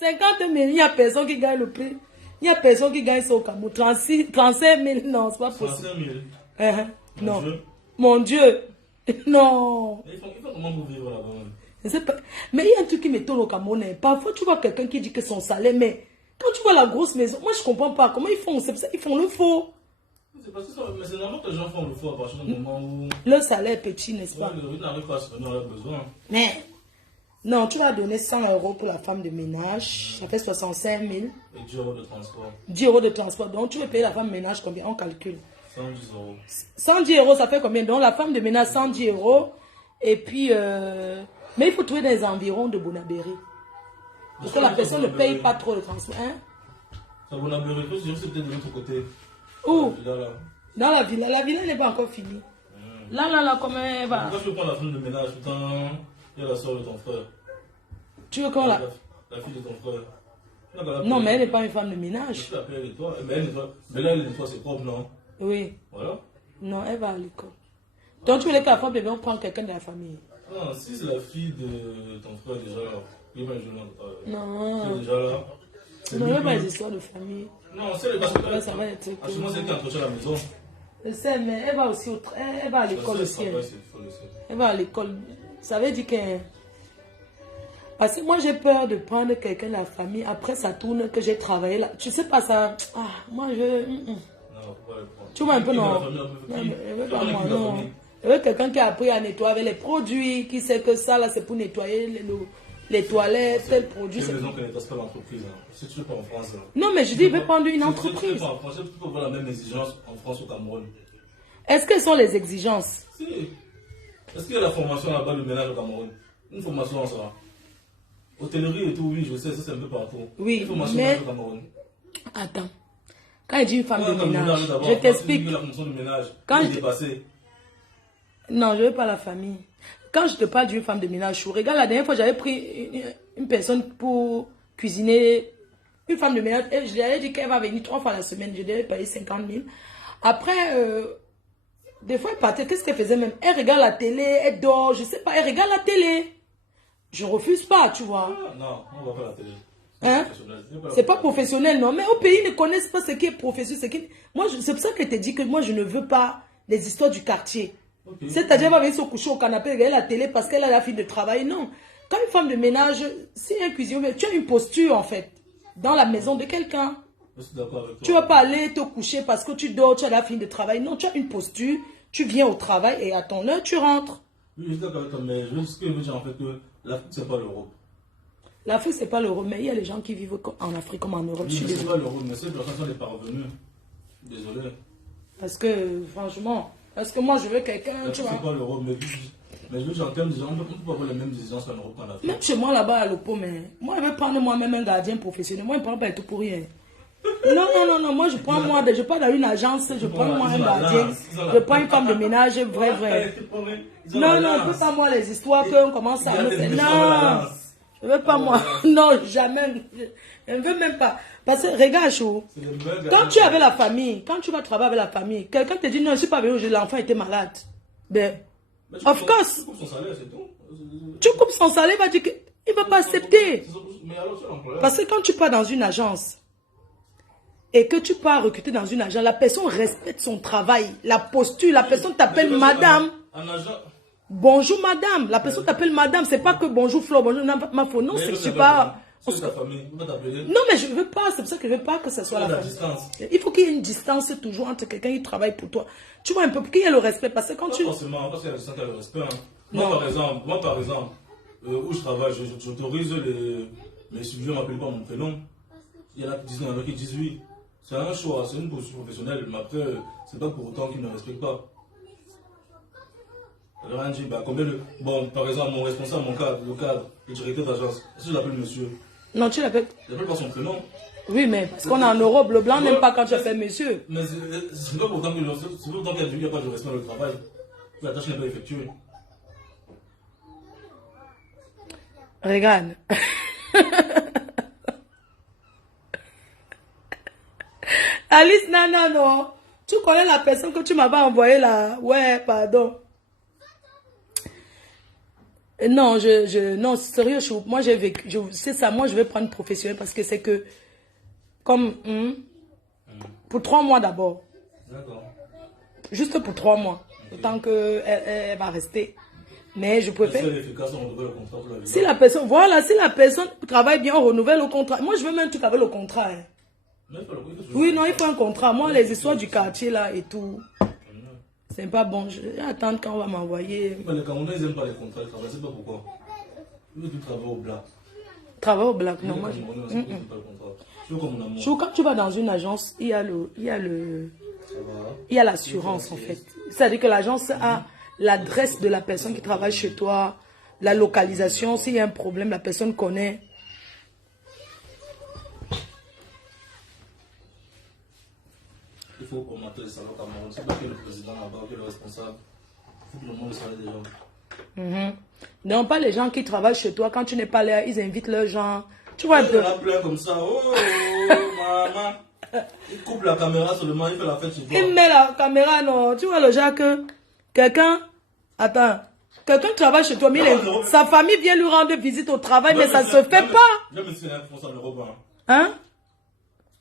50 000, il n'y a personne qui gagne le prix. Il n'y a personne qui gagne ça au Cameroun. 35 000, non, c'est pas possible. 35 000. Non. Mon Dieu. Non. Il faut comment vous vivre là-bas même. Je sais pas. Mais il y a un truc qui m'étonne au Cameroun. Parfois, tu vois quelqu'un qui dit que son salaire, mais quand tu vois la grosse maison, moi je comprends pas comment ils font. C'est ça, ils font le faux. C'est parce que mais c'est normal que les gens font le faux à partir du moment où le salaire est petit, n'est-ce pas? Ils n'arrivent pas à se donner leurs besoins. Mais non, tu vas donner 100 € pour la femme de ménage. Ça fait 65 000. Et 10 € de transport. 10 € de transport. Donc tu veux payer la femme de ménage combien? On calcule. 110 €. 110 €, ça fait combien? Donc la femme de ménage, 110 €. Et puis, mais il faut trouver des environs de Bonabéry. Parce que la personne ne paye pas trop le transport. Hein? Ça Bonabéry, c'est peut-être de l'autre côté. Où? Dans la villa. La villa n'est pas encore finie. Là, comment elle va? Pourquoi tu veux prendre la femme de ménage? Pourtant, il y a la soeur de ton frère. Tu veux qu'on la fille de ton frère. Non, mais elle n'est pas une femme de ménage. Tu l'appelles nettoie. Mais là, elle nettoie ses propres, non? Oui. Voilà. Non, elle va à l'école. Donc tu voulais que la femme de ménage prenne quelqu'un de la famille? Non, si c'est la fille de ton frère déjà là, il va jouer non. Déjà là. Non, il n'y a pas des histoires de famille. Non, c'est parce que ça va être. Moi, c'est qui entretient la maison. Je sais, mais elle va aussi elle va à l'école aussi. Elle va à l'école. Ça veut dire que. Parce que moi, j'ai peur de prendre quelqu'un de la famille. Après, ça tourne que j'ai travaillé là. Tu sais pas ça. Ah, moi, je. Non, tu vois un peu, non. Je veux quelqu'un qui a appris à nettoyer avec les produits, qui sait que ça, là, c'est pour nettoyer les toilettes, tel produit. C'est une maison qui n'intéresse pas l'entreprise. Hein. Si tu veux pas en France. Hein. Non, mais je dis, il veut prendre une entreprise. Tu peux avoir la même exigence en France ou au Cameroun. Est-ce quelles sont les exigences? Si. Est-ce qu'il y a la formation là-bas, le ménage au Cameroun? Une formation, ça. Hôtellerie et tout, oui, je sais, ça c'est un peu partout. Oui, une formation mais... au Cameroun. Attends. Quand il dit une femme de ménage, je t'explique. La fonction de ménage, quand je... dépassé. Non, je ne veux pas la famille. Quand je te parle d'une femme de ménage, regarde, la dernière fois, j'avais pris une personne pour cuisiner. Une femme de ménage, je lui avais dit qu'elle va venir 3 fois la semaine. Je devais payer 50 000. Après, des fois, elle partait. Qu'est-ce qu'elle faisait même? Elle regarde la télé, elle dort, je ne sais pas, elle regarde la télé. Je ne refuse pas, tu vois. Ah, non, on ne va pas la télé. Hein? C'est pas professionnel, non. Mais au pays, ils ne connaissent pas ce qui est professionnel. Moi, c'est pour ça que je te dis que moi, je ne veux pas les histoires du quartier. Okay. C'est-à-dire, elle va venir se coucher au canapé, regarder la télé parce qu'elle a la fille de travail. Non. Quand une femme de ménage, si un cuisinier, tu as une posture, en fait, dans la maison de quelqu'un. Tu ne vas pas aller te coucher parce que tu dors, tu as la fille de travail. Non, tu as une posture, tu viens au travail et à ton heure, tu rentres. Oui, je suis d'accord avec toi, mais ce que je veux dire, en fait, que l'Afrique, c'est pas l'Europe. L'Afrique, c'est pas l'Europe, mais il y a les gens qui vivent en Afrique comme en Europe. Oui, c'est pas l'Europe, mais ces personnes sont des parvenus. Désolé. Parce que, franchement, parce que moi, je veux quelqu'un, tu vois. C'est pas l'Europe, mais je veux dire, en termes de gens, on ne peut pas avoir les mêmes exigences qu'en Europe, qu'en Afrique. Même chez moi, là-bas, à l'Oppo, mais moi, je vais prendre moi-même un gardien professionnel. Moi, je ne prends pas tout pour rien. Non, moi, je prends je pars dans une agence, je prends moi un gardien, je prends une femme de ménage, vrai. Non, on ne peut pas moi les histoires qu'on commence à me faire. Non, je ne veux pas moi. Non, jamais. Je ne veux même pas. Parce que, regarde, Chou, quand tu es avec la famille, quand tu vas travailler avec la famille, quelqu'un te dit non, je ne suis pas venu aujourd'hui, l'enfant était malade. Ben, of course. Tu coupes son salaire, c'est tout. Tu coupes son salaire, il va dire qu'il ne va pas accepter. Parce que quand tu pars dans une agence, et que tu pars recruter dans une agence, la personne respecte son travail, la posture, la personne t'appelle madame. Bonjour madame, la personne t'appelle madame, c'est pas que bonjour Flo, bonjour ma faux, non, c'est pas... Non mais je veux pas, c'est pour ça que je veux pas que ce soit la famille. Il faut qu'il y ait une distance toujours entre quelqu'un qui travaille pour toi. Tu vois un peu, pour qu'il y ait le respect, parce que quand tu... Pas forcément, parce qu'il y a le respect. Hein. Moi par exemple, où je travaille, j'autorise mes supérieurs m'appellent pas mon prénom. Il y en a qui disent oui. C'est un choix, c'est une position professionnelle, mais après, c'est pas pour autant qu'ils ne me respectent pas. Alors, dit, bah, bon, par exemple, mon responsable, le cadre, le directeur d'agence, est-ce que je l'appelle monsieur? Non, tu l'appelles. Je l'appelle pas son prénom. Oui, mais parce qu'on est en Europe, le blanc n'aime pas quand tu appelles monsieur. Mais c'est pas pour autant qu'il n'y a pas de respect dans le travail. La tâche n'est pas effectuée. Regarde. Alice, non. Tu connais la personne que tu m'avais envoyée là? Ouais, pardon. Non, non, sérieux, moi j'ai vécu, c'est ça, moi je vais prendre professionnel parce que c'est que, comme, pour 3 mois d'abord. D'accord. Juste pour 3 mois. Okay. Autant qu'elle va rester. Mais je préfère. Si la personne, voilà, si la personne travaille bien, on renouvelle le contrat. Moi je veux même tout avec le contrat. Hein. Oui, non, il faut un contrat. Moi, les histoires du quartier là et tout, c'est pas bon. Je vais attendre quand on va m'envoyer. Mais les Camerounais, ils n'aiment pas les contrats. Ils travaillent, c'est pas pourquoi. Ils veulent travailler au black. Travailler au black, non, moi. Quand tu vas dans une agence, il y a l'assurance en fait. C'est-à-dire que l'agence a l'adresse de la personne qui travaille chez toi, la localisation. S'il y a un problème, la personne connaît. Il faut augmenter les salaires au Cameroun. C'est pas que le président là-bas, que le responsable. Il faut que le monde le salaire des gens. Non, pas les gens qui travaillent chez toi. Quand tu n'es pas là, ils invitent leurs gens. Tu vois un peu. Il y en a plein comme ça. Oh, maman. Il coupe la caméra seulement, il fait la fête chez toi. Il met la caméra, non. Tu vois le genre que quelqu'un. Attends. Quelqu'un travaille chez toi, mais sa famille vient lui rendre visite au travail, mais ça ne se fait pas. Même si c'est un Français en Europe. Hein?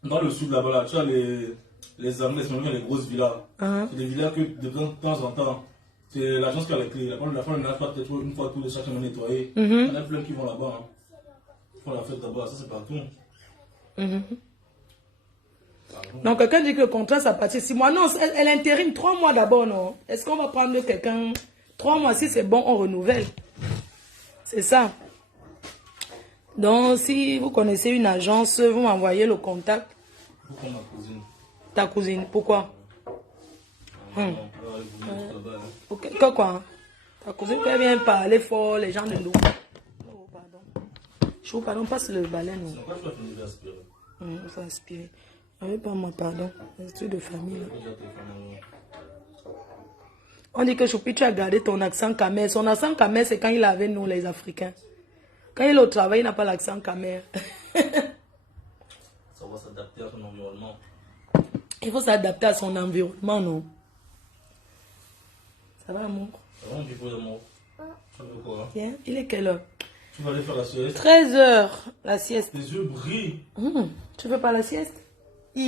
Dans le sud là-bas, tu as les Anglais, les grosses villas. C'est des villas que de temps en temps, c'est l'agence qui a les clés. La femme ne l'a pas peut-être une fois tous les chaque année nettoyé. Il y en a plein qui vont là-bas. Ils font la fête là-bas, ça c'est partout. Donc quelqu'un dit que le contrat ça partit 6 mois. Non, elle intérim 3 mois d'abord, non? Est-ce qu'on va prendre quelqu'un 3 mois, si c'est bon, on renouvelle. C'est ça. Donc, si vous connaissez une agence, vous m'envoyez le contact. Pour prendre ma cousine. Ta cousine, pourquoi? Quoi? Ta cousine peut bien parler fort, les gens de l'eau. Oh, pardon. Je vous pardon, passe le balai, non? Pourquoi tu vas finir d'aspirer? Il faut aspirer. Pas moi, pardon. C'est un truc de famille. Là. On dit que Choupi, tu as gardé ton accent camère. Son accent camère, c'est quand il avait nous, les Africains. Quand il est au travail, il n'a pas l'accent camère. Ça va s'adapter à son environnement. Il faut s'adapter à son environnement, non? Ça va, amour? Ça va, un petit peu d'amour. Tu veux quoi? Bien. Il est quelle heure? Tu vas aller faire la sieste? 13h, la sieste. Tes yeux brillent. Tu veux pas la sieste? Tu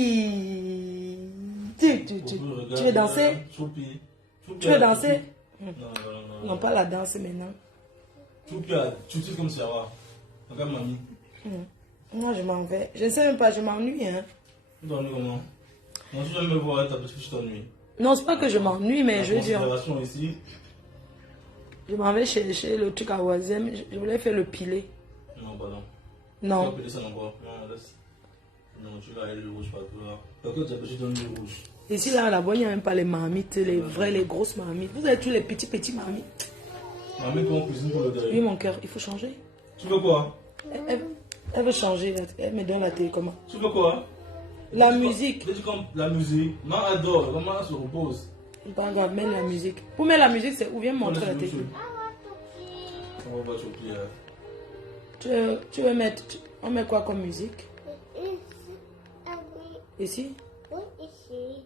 veux danser? Choupi. Tu veux danser? Non. Non, pas la danse maintenant. Choupi, tu sais comme Sarah. Regarde mamie. Moi, je m'en vais. Je ne sais même pas, je m'ennuie. Hein. Tu t'ennuies comment? Moi, si j'aime me voir, t'as parce que tu t'ennuies. Non, c'est pas que je m'ennuie, mais je veux dire. Ici. Je m'en vais chercher le truc à Oisem. Je voulais faire le pilé. Non, pardon. Non. Tu vas piler ça encore. Non, laisse. Non, tu vas aller le rouge partout là. Par contre, tu as besoin de rouge. Ici, là-bas, il n'y a même pas les marmites, les vraies, les grosses marmites. Vous avez tous les petits marmites. Marmite, on cuisine pour le derrière. Oui, mon cœur, il faut changer. Tu veux quoi? Elle veut changer. Elle me donne la télécommande. Tu veux quoi? La musique. La musique. Maman adore. Maman se repose. Pas grave, mets la musique. Pour mettre la musique, c'est où vient montrer la télé. On va voir Choupi. Tu veux mettre. On met quoi comme musique? Ici? Oui, ici.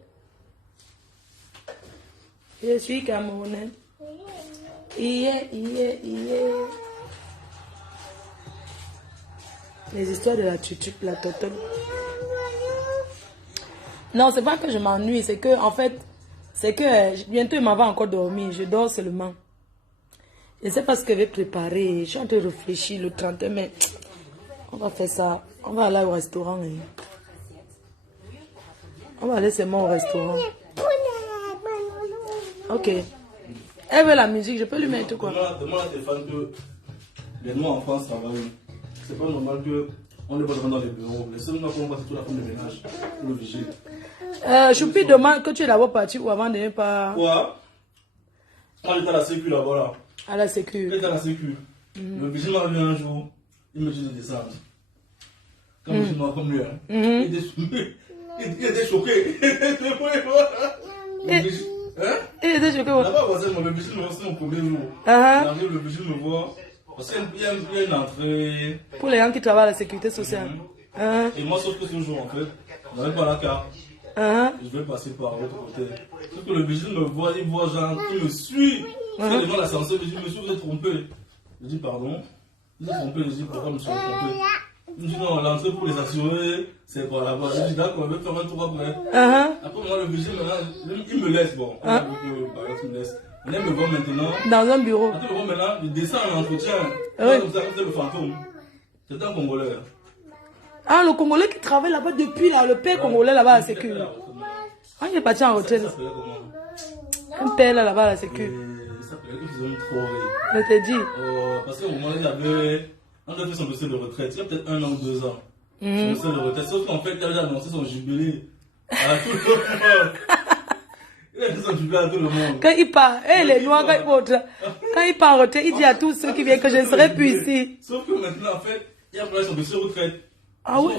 Je suis Camerounais. Les histoires de la tutu, la totole. Non, c'est pas que je m'ennuie, c'est que, en fait, c'est que bientôt il m'en va encore dormir. Je dors seulement. Je ne sais pas ce que je vais préparer. Je suis en train de réfléchir le 31 mai. On va faire ça. On va aller au restaurant. On va aller seulement au restaurant. Ok. Elle veut la musique, je peux lui mettre quoi? Demande à tes fans que les Noirs en France travaillent. C'est pas normal qu'on ne les voit dans les bureaux. Les seuls Noirs qu'on voit, c'est toute la femme de ménage. Le vigile. Choupi demande que tu es d'abord parti ou avant de ne pas. Quoi? Quand j'étais à la sécu là-bas là. À la sécu. J'étais à la sécu. Le vigile m'a venu un jour. Il me dit de descendre. Quand je suis noir comme lui, il était choqué. Il était choqué. Là-bas, le vigile me voit, c'est mon premier jour. Le vigile me voit. Parce qu'il y a une entrée. Pour les gens qui travaillent à la sécurité sociale. Et moi, sauf que ce jour, en fait, je n'avais pas la carte. Je vais passer par l'autre côté. Sauf que le vigile me voit, il voit genre, il me suit. C'est devant l'ascenseur, il me dit, monsieur, vous êtes trompé. Je dis, pardon. Vous êtes trompé, je dis, pourquoi monsieur est trompé? Il me dit, non, l'entrée pour les assurer, c'est par là-bas. Je dis, d'accord, je vais faire un tour après. Après, moi, le vigile, maintenant, il me laisse, bon. Il me laisse. Il me voit maintenant. Dans un bureau. Après, il me voit maintenant, il descend en entretien. Comme ça, c'est le fantôme. C'est un Congolais. Ah, le Congolais qui travaille là-bas depuis là, le père Congolais là-bas à la sécu. Ah, il est parti en retraite. Un père là-bas à la sécu. Il s'appelait, il faisait une trop rire. Je t'ai dit. Parce qu'au moment où on a fait son dossier de retraite, il y a peut-être 1 an ou 2 ans. Son dossier de retraite. Sauf qu'en fait, il a déjà annoncé son jubilé à tout le monde. Il a fait son jubilé à tout le monde. Quand il part, les Noirs, quand il part en retraite, il dit à tous ceux qui viennent que je ne serai plus ici. Sauf que maintenant, en fait, il a pris son dossier de retraite. Ah oui?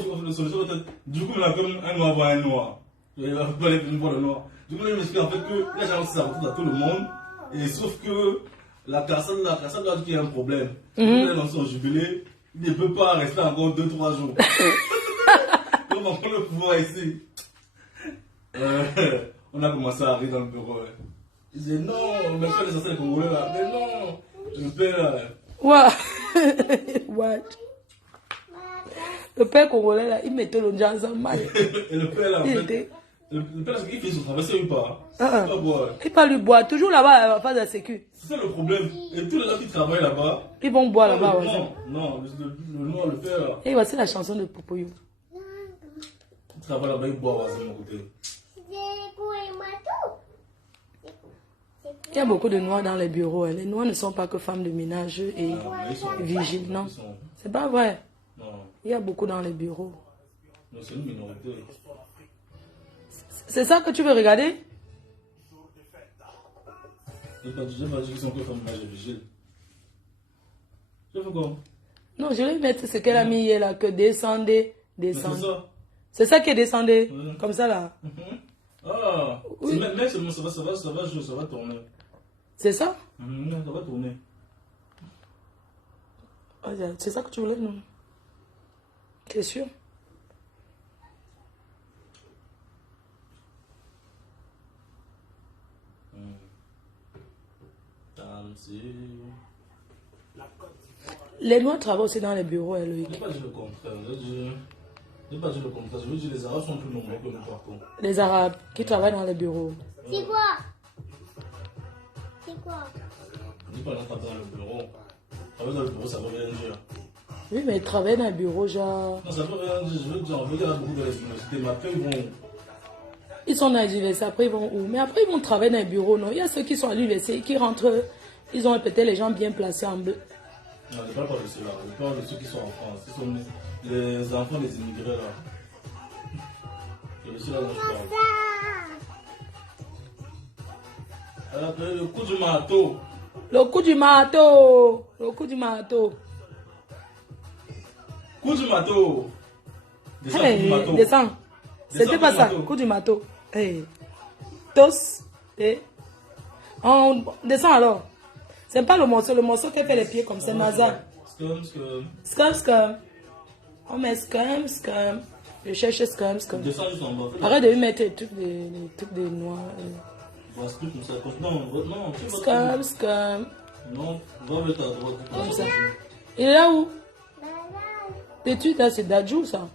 Du coup, il a comme un noir voir un noir. Il va pas les voir le noir. Du coup, il m'explique en fait que il a jamais sa retraite à tout le monde. Et sauf que la personne là qui a un problème. Il est dans son jubilé, il ne peut pas rester encore 2-3 jours. Donc, on prend le pouvoir ici. On a commencé à rire dans le bureau. Il disait non, mais je les anciens Congolais là. Mais non, le père. What? Le père Congolais là, il mettait le jazz en maille. Et le père là, en fait. Le père, il fait son travail, c'est lui pas. Il va lui boire, toujours là-bas à la phase de la sécu. C'est ça le problème. Et tous les gens qui travaillent là-bas. Ils vont boire là-bas. Non, le noir, le père. Et voici la chanson de Popoyo. Il travaille là-bas, il boit à mon côté. Il y a beaucoup de noirs dans les bureaux. Les noirs ne sont pas que femmes de ménage et vigiles, non. C'est pas vrai. Non. Il y a beaucoup dans les bureaux. Non, c'est une minorité. C'est ça que tu veux regarder? J'ai pas dit qu'ils sont que comme moi, j'ai vigile. Je fais quoi? Non, je vais mettre ce qu'elle a mis hier là, que descendez, descendez. C'est ça. C'est ça qui est descendé, Oui. comme ça là. Ah, Oui. même seulement ça va tourner. C'est ça? Ça va tourner. Ah, c'est ça que tu voulais, non? C'est sûr? Les Noirs travaillent aussi dans les bureaux, Je Loïc. n'ai pas dit le contraire. Je n'ai pas dit le contraire. Je veux dire les Arabes sont plus nombreux que nous partout. Les Arabes qui travaillent dans les bureaux. C'est quoi? C'est quoi? On dit pas là travailler dans le bureau. Travailler dans le bureau, ça veut rien dire. Oui, mais ils travaillent dans les bureaux, genre... Non, ça veut rien dire. Je veux dire, on veut dire à beaucoup de les universités, mais après ils vont... Ils sont dans les universités, après ils vont où? Mais après ils vont travailler dans les bureaux, non? Il y a ceux qui sont à l'université, qui rentrent, ils ont peut-être les gens bien placés en bleu. Non, je ne parle pas de ceux-là. Je parle de ceux qui sont en France. Ce sont les enfants des immigrés là. C'est de ceux-là dont je parle. Elle a appelé le coup du marteau. Le coup du marteau! Le coup du marteau! Coup du marteau. Descends, coup du Hey, marteau. descends. C'était Descends, pas coup du ça, marteau. coup du marteau. Hey. Tos. Et on descend alors. C'est pas le morceau qui fait les pieds comme c'est Maza. Scum. Scum, scum. On met scum, scum. Je cherche scum, scum. Descends juste en bas. Arrête de lui mettre les trucs des noirs. Va se comme ça. Non, tu vas. Scum, scum. Non, va avec ta droite. Comme ça. Il est là où? L'étude là, c'est Dadju ça.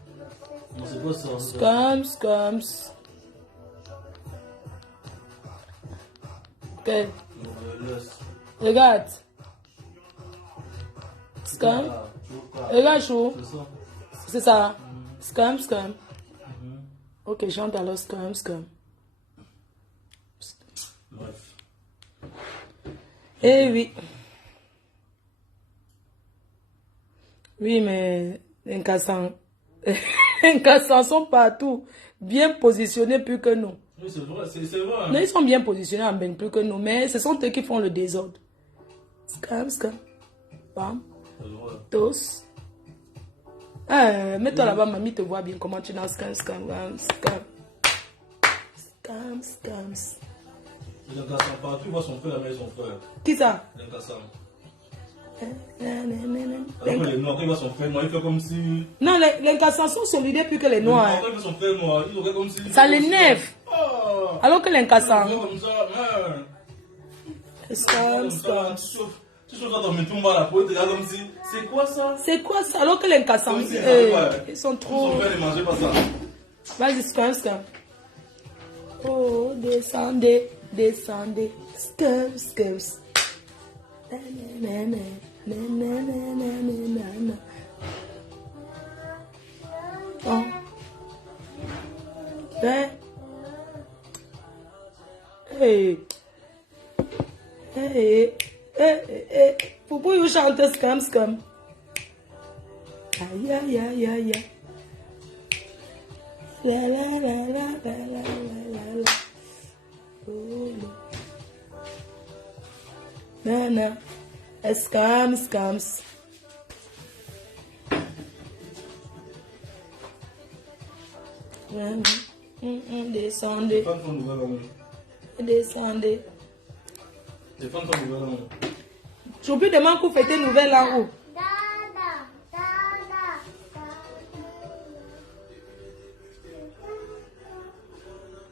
Non, c'est pas ça. Scum, scum. Ok. Laisse. Regarde. Scum. Regarde, chou. C'est ça. C'est ça. Scum, scum. Ok, chante alors scum, scum. Bref. Eh oui. Oui, mais les Kassans sont partout, bien positionnés plus que nous. Oui, c'est vrai, c'est vrai. Non, ils sont bien positionnés en bain plus que nous, mais ce sont eux qui font le désordre. Scam, scam. Bam. C'est vrai. Tous. Mets-toi là-bas, mamie te voit bien comment tu danses. Scam, scam, scam. Scam, scam. Il a un cassant partout, il voit son frère, mais son frère. Qui ça? Il a un cassant. Les- Alors que les noirs, quand il voit son frère noir, il fait comme si. Non, les Kassans sont solidaires plus que les noirs. hein. Quand il voit son frère noir, il fait comme si. Ça l'énerve. Oh! Alors que les Kassans. Comme ça, man. Scam, Comme scam. ça, tu chauffes dans ton métro, la peau, tu regardes comme si. C'est quoi ça? C'est quoi ça? Alors que les Kassans, Comme si, ils sont trop. Son frère ne mangeait pas ça. Vas-y, scam, scam. Oh, descendez, descendez. Scam, scam. Na, na, na, na, na, na, na, na. Oh. Ben. Hey. Hey. Hey. Pourquoi vous chantez scam, scam? Aïe, aïe, aïe, aïe, aïe. La la la la la la la la. Oh, Nana, scams, scams. Descendez, Les femmes sont nouvelles, descendez. les femmes sont nouvelles. J'oublie de m'en couper tes nouvelles en haut.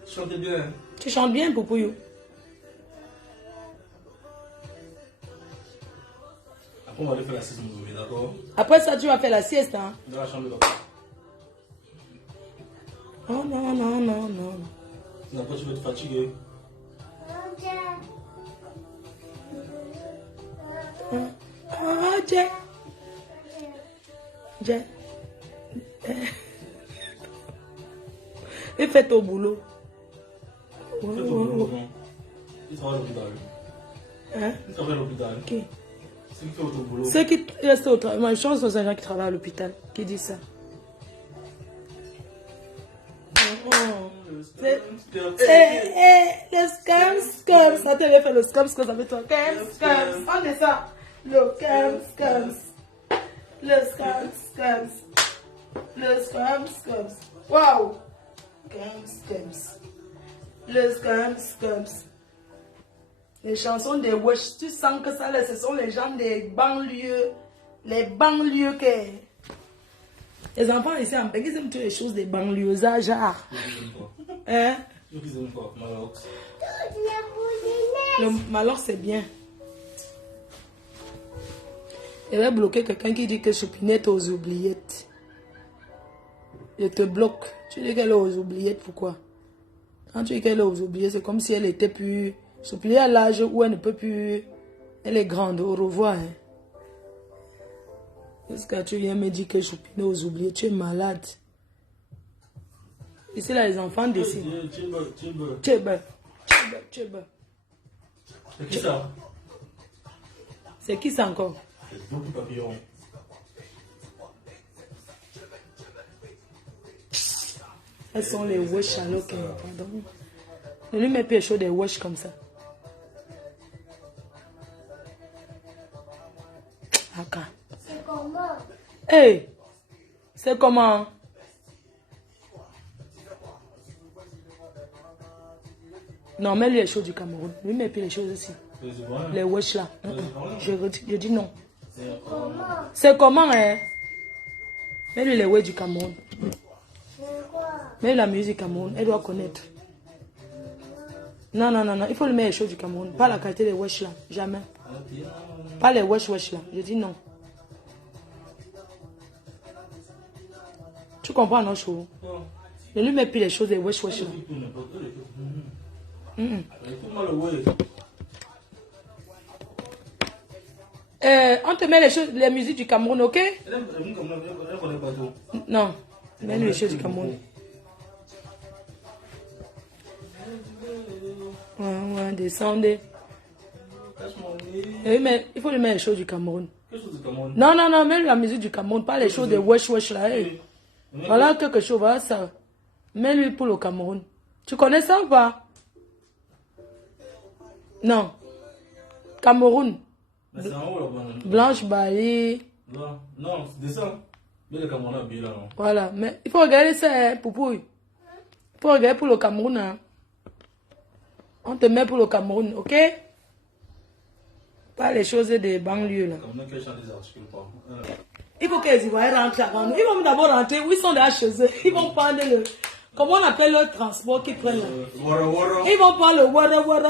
Chantez bien. Tu chantes bien, Poupouyou. Après, on va aller faire la sieste, mon bébé, d'accord? Après ça, tu vas faire la sieste, hein? Dans la chambre de papa. Oh non, non, non, non. Après, tu vas te fatiguer. Oh, Jay. Jay. Et fais ton boulot. Fais ton boulot, non? Il travaille à l'hôpital. Hein? Il travaille à l'hôpital. Qui? C'est qui fait votre boulot? Ceux qui restent au travail. Moi, je pense que c'est un gens qui travaillent à l'hôpital qui dit ça. Le scam. Ça t'avait fait le scam avec toi. Scam. On est ça. Le scam. Le scam. Le scam. Wow. Scam. Le scam. Les chansons des Wesh, tu sens que ça, ce sont les gens des banlieues. Les banlieues que... Les enfants ici en Belgique, ils aiment toutes les choses des banlieues, genre. Hein? Ils aiment quoi? Malox. Le Malox, c'est bien. Il va bloquer quelqu'un qui dit que Choupinette est aux oubliettes. Il te bloque. Tu dis qu'elle est aux oubliettes, pourquoi? Quand tu dis qu'elle est aux oubliettes, c'est comme si elle était plus... Choupinette à l'âge où elle ne peut plus... Elle est grande, au revoir. Hein? Est-ce que tu viens me dire que Choupinette est aux oubliettes? Tu es malade. Ici, là, les enfants décident. Tchébé. C'est qui ça? C'est qui ça encore? C'est beaucoup de papillons. Elles sont les wesh alors que... Pardon. Ne lui mets pas chaud des wesh comme ça. Aka. C'est comment? Hey! C'est comment? Non, mais lui est chaud du Cameroun. Lui met plus les choses aussi. Les wesh là. Je dis non. C'est comment, hein? Mais lui, les wesh du Cameroun. Mais la musique Cameroun, elle doit connaître. Non. Il faut lui mettre les choses du Cameroun. Pas la qualité des wesh là. Jamais. Pas les wesh là. Je dis non. Tu comprends, non, chou? Ne lui mets plus les choses des wesh là. On te met les musiques du Cameroun, ok? Non, mets les choses du Cameroun. Ouais, descendez. Mais il faut lui mettre les choses du Cameroun. Non, mets la musique du Cameroun, pas les choses de wesh là. Hey. Voilà quelque chose, voilà ça. Mets-lui pour le Cameroun. Tu connais ça ou pas? Non. Cameroun. Blanche Bali. Non, c'est ça. Mais le Cameroun a bien là, non? Voilà, mais il faut regarder ça, hein, Poupouille. Il faut regarder pour le Cameroun. Hein. On te met pour le Cameroun, ok? Pas les choses des banlieues là. Il faut que les Ivoiriens rentrent avant nous. Ils vont d'abord rentrer, où ils sont déjà chez eux. Ils vont prendre le... Comment on appelle le transport qu'ils prennent là? Ils vont prendre le wara.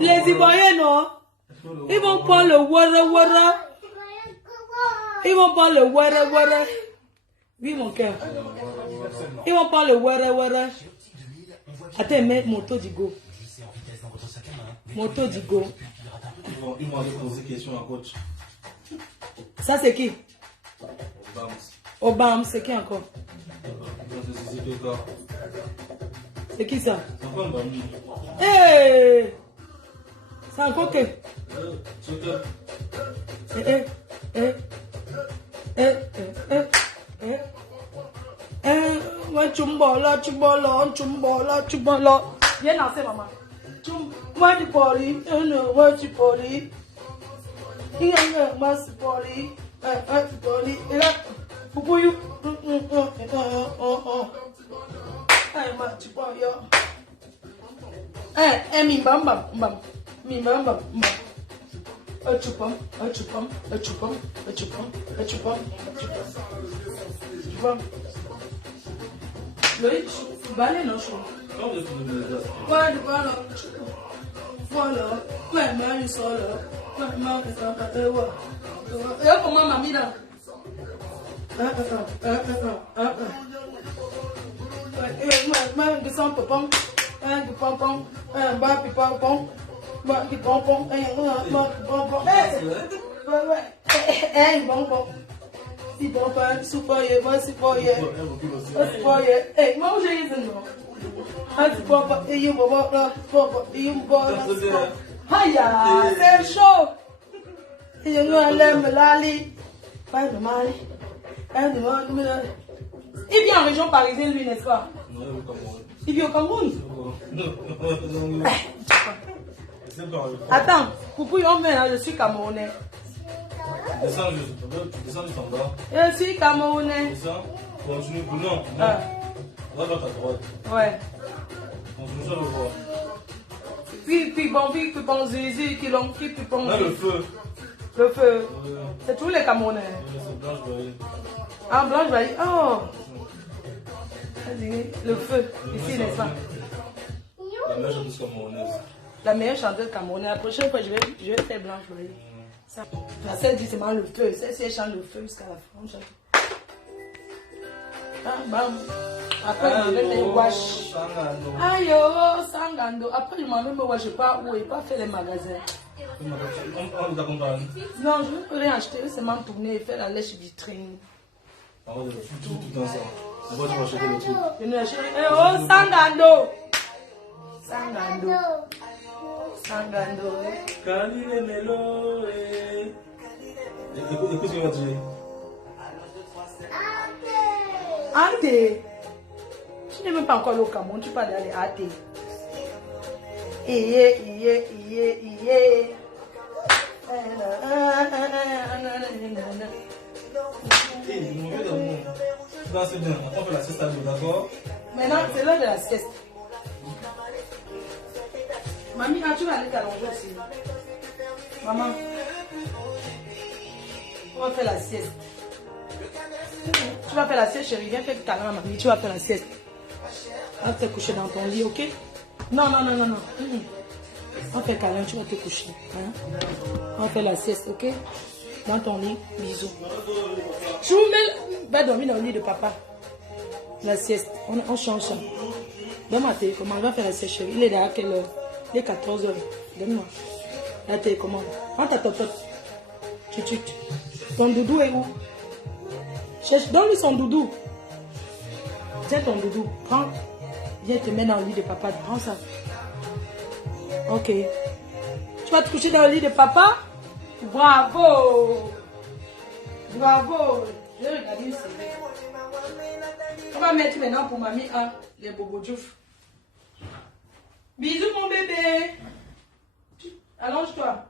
Les Ivoiriens, non? Ils vont prendre le wara. Ils vont prendre le wara. Oui, mon cœur. Ils vont prendre le wara. Attends, mets moto d'Igo. Moto d'Igo. Ils vont aller poser des questions à coach. Ça, c'est qui? Obama, c'est qui encore? C'est qui ça? Hey! C'est encore qui? Chumbola. Viens danser, maman. Moi du poli, moi du poli. Il y a un masse poli. Et là, pourquoi you? Tu vois, mi bamba. Chupam. Loïc, balai non chaud. Ouais, du balai. Voilà. Ouais, mais il sort là. Ouais, mais ça va te voir. Et comment mamie là? Ouais, que ça pom. Du pom. Bah puis pom. Bah qui pom. Ouais. Bon. Si bon pas super, moi c'est pas hier. Hey, moi j'ai dit non. Tu peux pas, et you bobo là, et you bobo là. Aïe, c'est chaud. Et je me lève l'ali. Pas de mal. Il vient en région parisienne, lui, n'est-ce pas? Non, il est au Cameroun. Il vit au Cameroun? Non. Attends, coucou, on met, je suis camerounais. Descends du standard. Je suis camerounais. Descends. Continue. Non. Ah. Va vers ta droite. Ouais. Continue sur le voie. Puis bon, zizi, qui l'ont pris, puis bon. Là, le feu. Le feu. C'est tous les Camerounais. C'est blanche, voyez. Ah, blanche, bah, oh. Vas-y, le feu, ici, n'est-ce pas? La mère chanteuse camerounaise. La meilleure chanteuse camerounaise. La prochaine fois, je vais faire blanche, voyez. Ça. La seule dit seulement le feu. Si elle chante le feu jusqu'à la fin, on chante. Bam, bam. Après, je vais me wash. Aïe, oh, Sangando. Après, je m'en vais me wash. Je ne sais pas où, et pas faire les magasins. On vous accompagne. Non, je ne peux rien acheter. Je vais seulement tourner et faire la lèche vitrine. On va tout ensemble. On va te acheter le truc. Je ne achète rien. Oh, Sangando. Sangando. Sangando. Kalile Melo. Écoute ce qu'il va dire. Ate. Tu n'es même pas encore allé au Cameroun, tu parles d'aller à Ate. Iye. Mon vieux d'amour. Non, c'est bien. On fait la sieste à nous, d'accord? Maintenant, c'est l'heure de la sieste. Mamie, tu vas aller t'allonger aussi. Maman, on va faire la sieste. Tu vas faire la sieste, chérie. Viens faire le câlin à mamie. Tu vas faire la sieste. On va te coucher dans ton lit, ok? Non. On fait câlin, tu vas te coucher. Hein? On va faire la sieste, ok? Dans ton lit, bisous. Va dormir dans le lit de papa. La sieste, on change ça. Donne-moi tes commandes, on va faire la sieste, chérie. Il est à quelle heure? Il est 14 h. Donne-moi. Là, tes commandes. Prends ta totote. Chut. Ton doudou est où? Donne-lui son doudou. Tiens ton doudou. Prends. Viens te mettre dans le lit de papa. Prends ça. Ok. Tu vas te coucher dans le lit de papa? Bravo. Je vais regarder une série. On va mettre maintenant pour mamie les bobos djouf. Bisous mon bébé. Allonge-toi.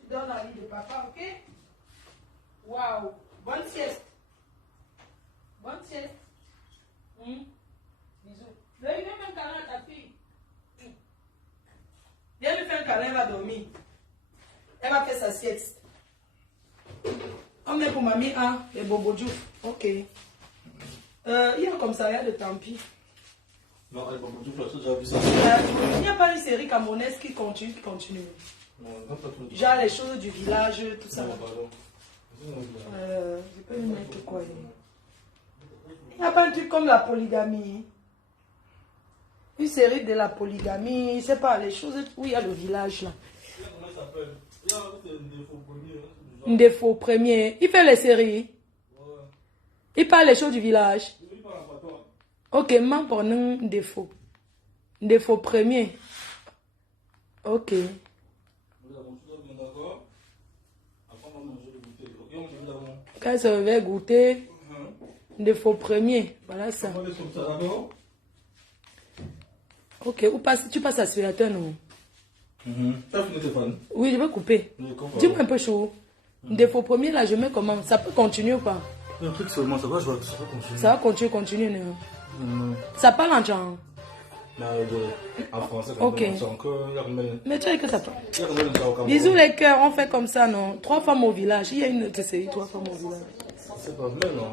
Tu dors dans le lit de papa, ok? Waouh. Bonne sieste. Bisous. Viens me faire un câlin à ta fille. Viens me faire un câlin, elle va dormir. Elle va faire sa sieste. On met pour mamie les bobos djouf. Ok. Il y a un commissariat de Tampi. Non, elle va me dire, j'ai déjà vu ça. Il n'y a pas une série camerounaise qui continue. Non, pas tout. Genre les choses du village, tout ça. Non, pardon. Je peux lui mettre quoi? Il n'y a pas un truc comme la polygamie. Une série de la polygamie. C'est pas les choses où il y a le village là. Comment ça s'appelle? Il y a des faux premiers. Des faux premiers. Il fait les séries. Il parle les choses du village. Ok, man pour nous défaut. Défaut premier. Ok. Quand ça va goûter, défaut premier. Voilà ça. Ok, tu passes aspirateur, non? Oui, je vais couper. Dis-moi un peu chaud. Défaut premier, là, je mets comment? Ça peut continuer ou pas? Un truc seulement, ça va continuer. Ça va continuer, non? Ça parle en genre? En français, ok. Encore, mais tu sais que ça parle. Bisous les cœurs, on fait comme ça, non? 3 femmes au village. Il y a une autre série, 3 femmes au village. C'est pas vrai, non?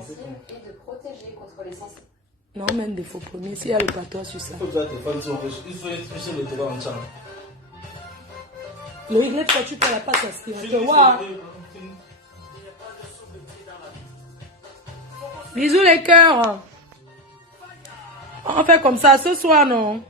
Et de protéger contre les sensibilités. Non, même des faux premiers. S'il y a le patois sur ça. Il faut que tu fasses le terrain en champ. Le Y, quand tu fais la passe aspirateur. Waouh! Bisous les cœurs. On fait comme ça ce soir, non?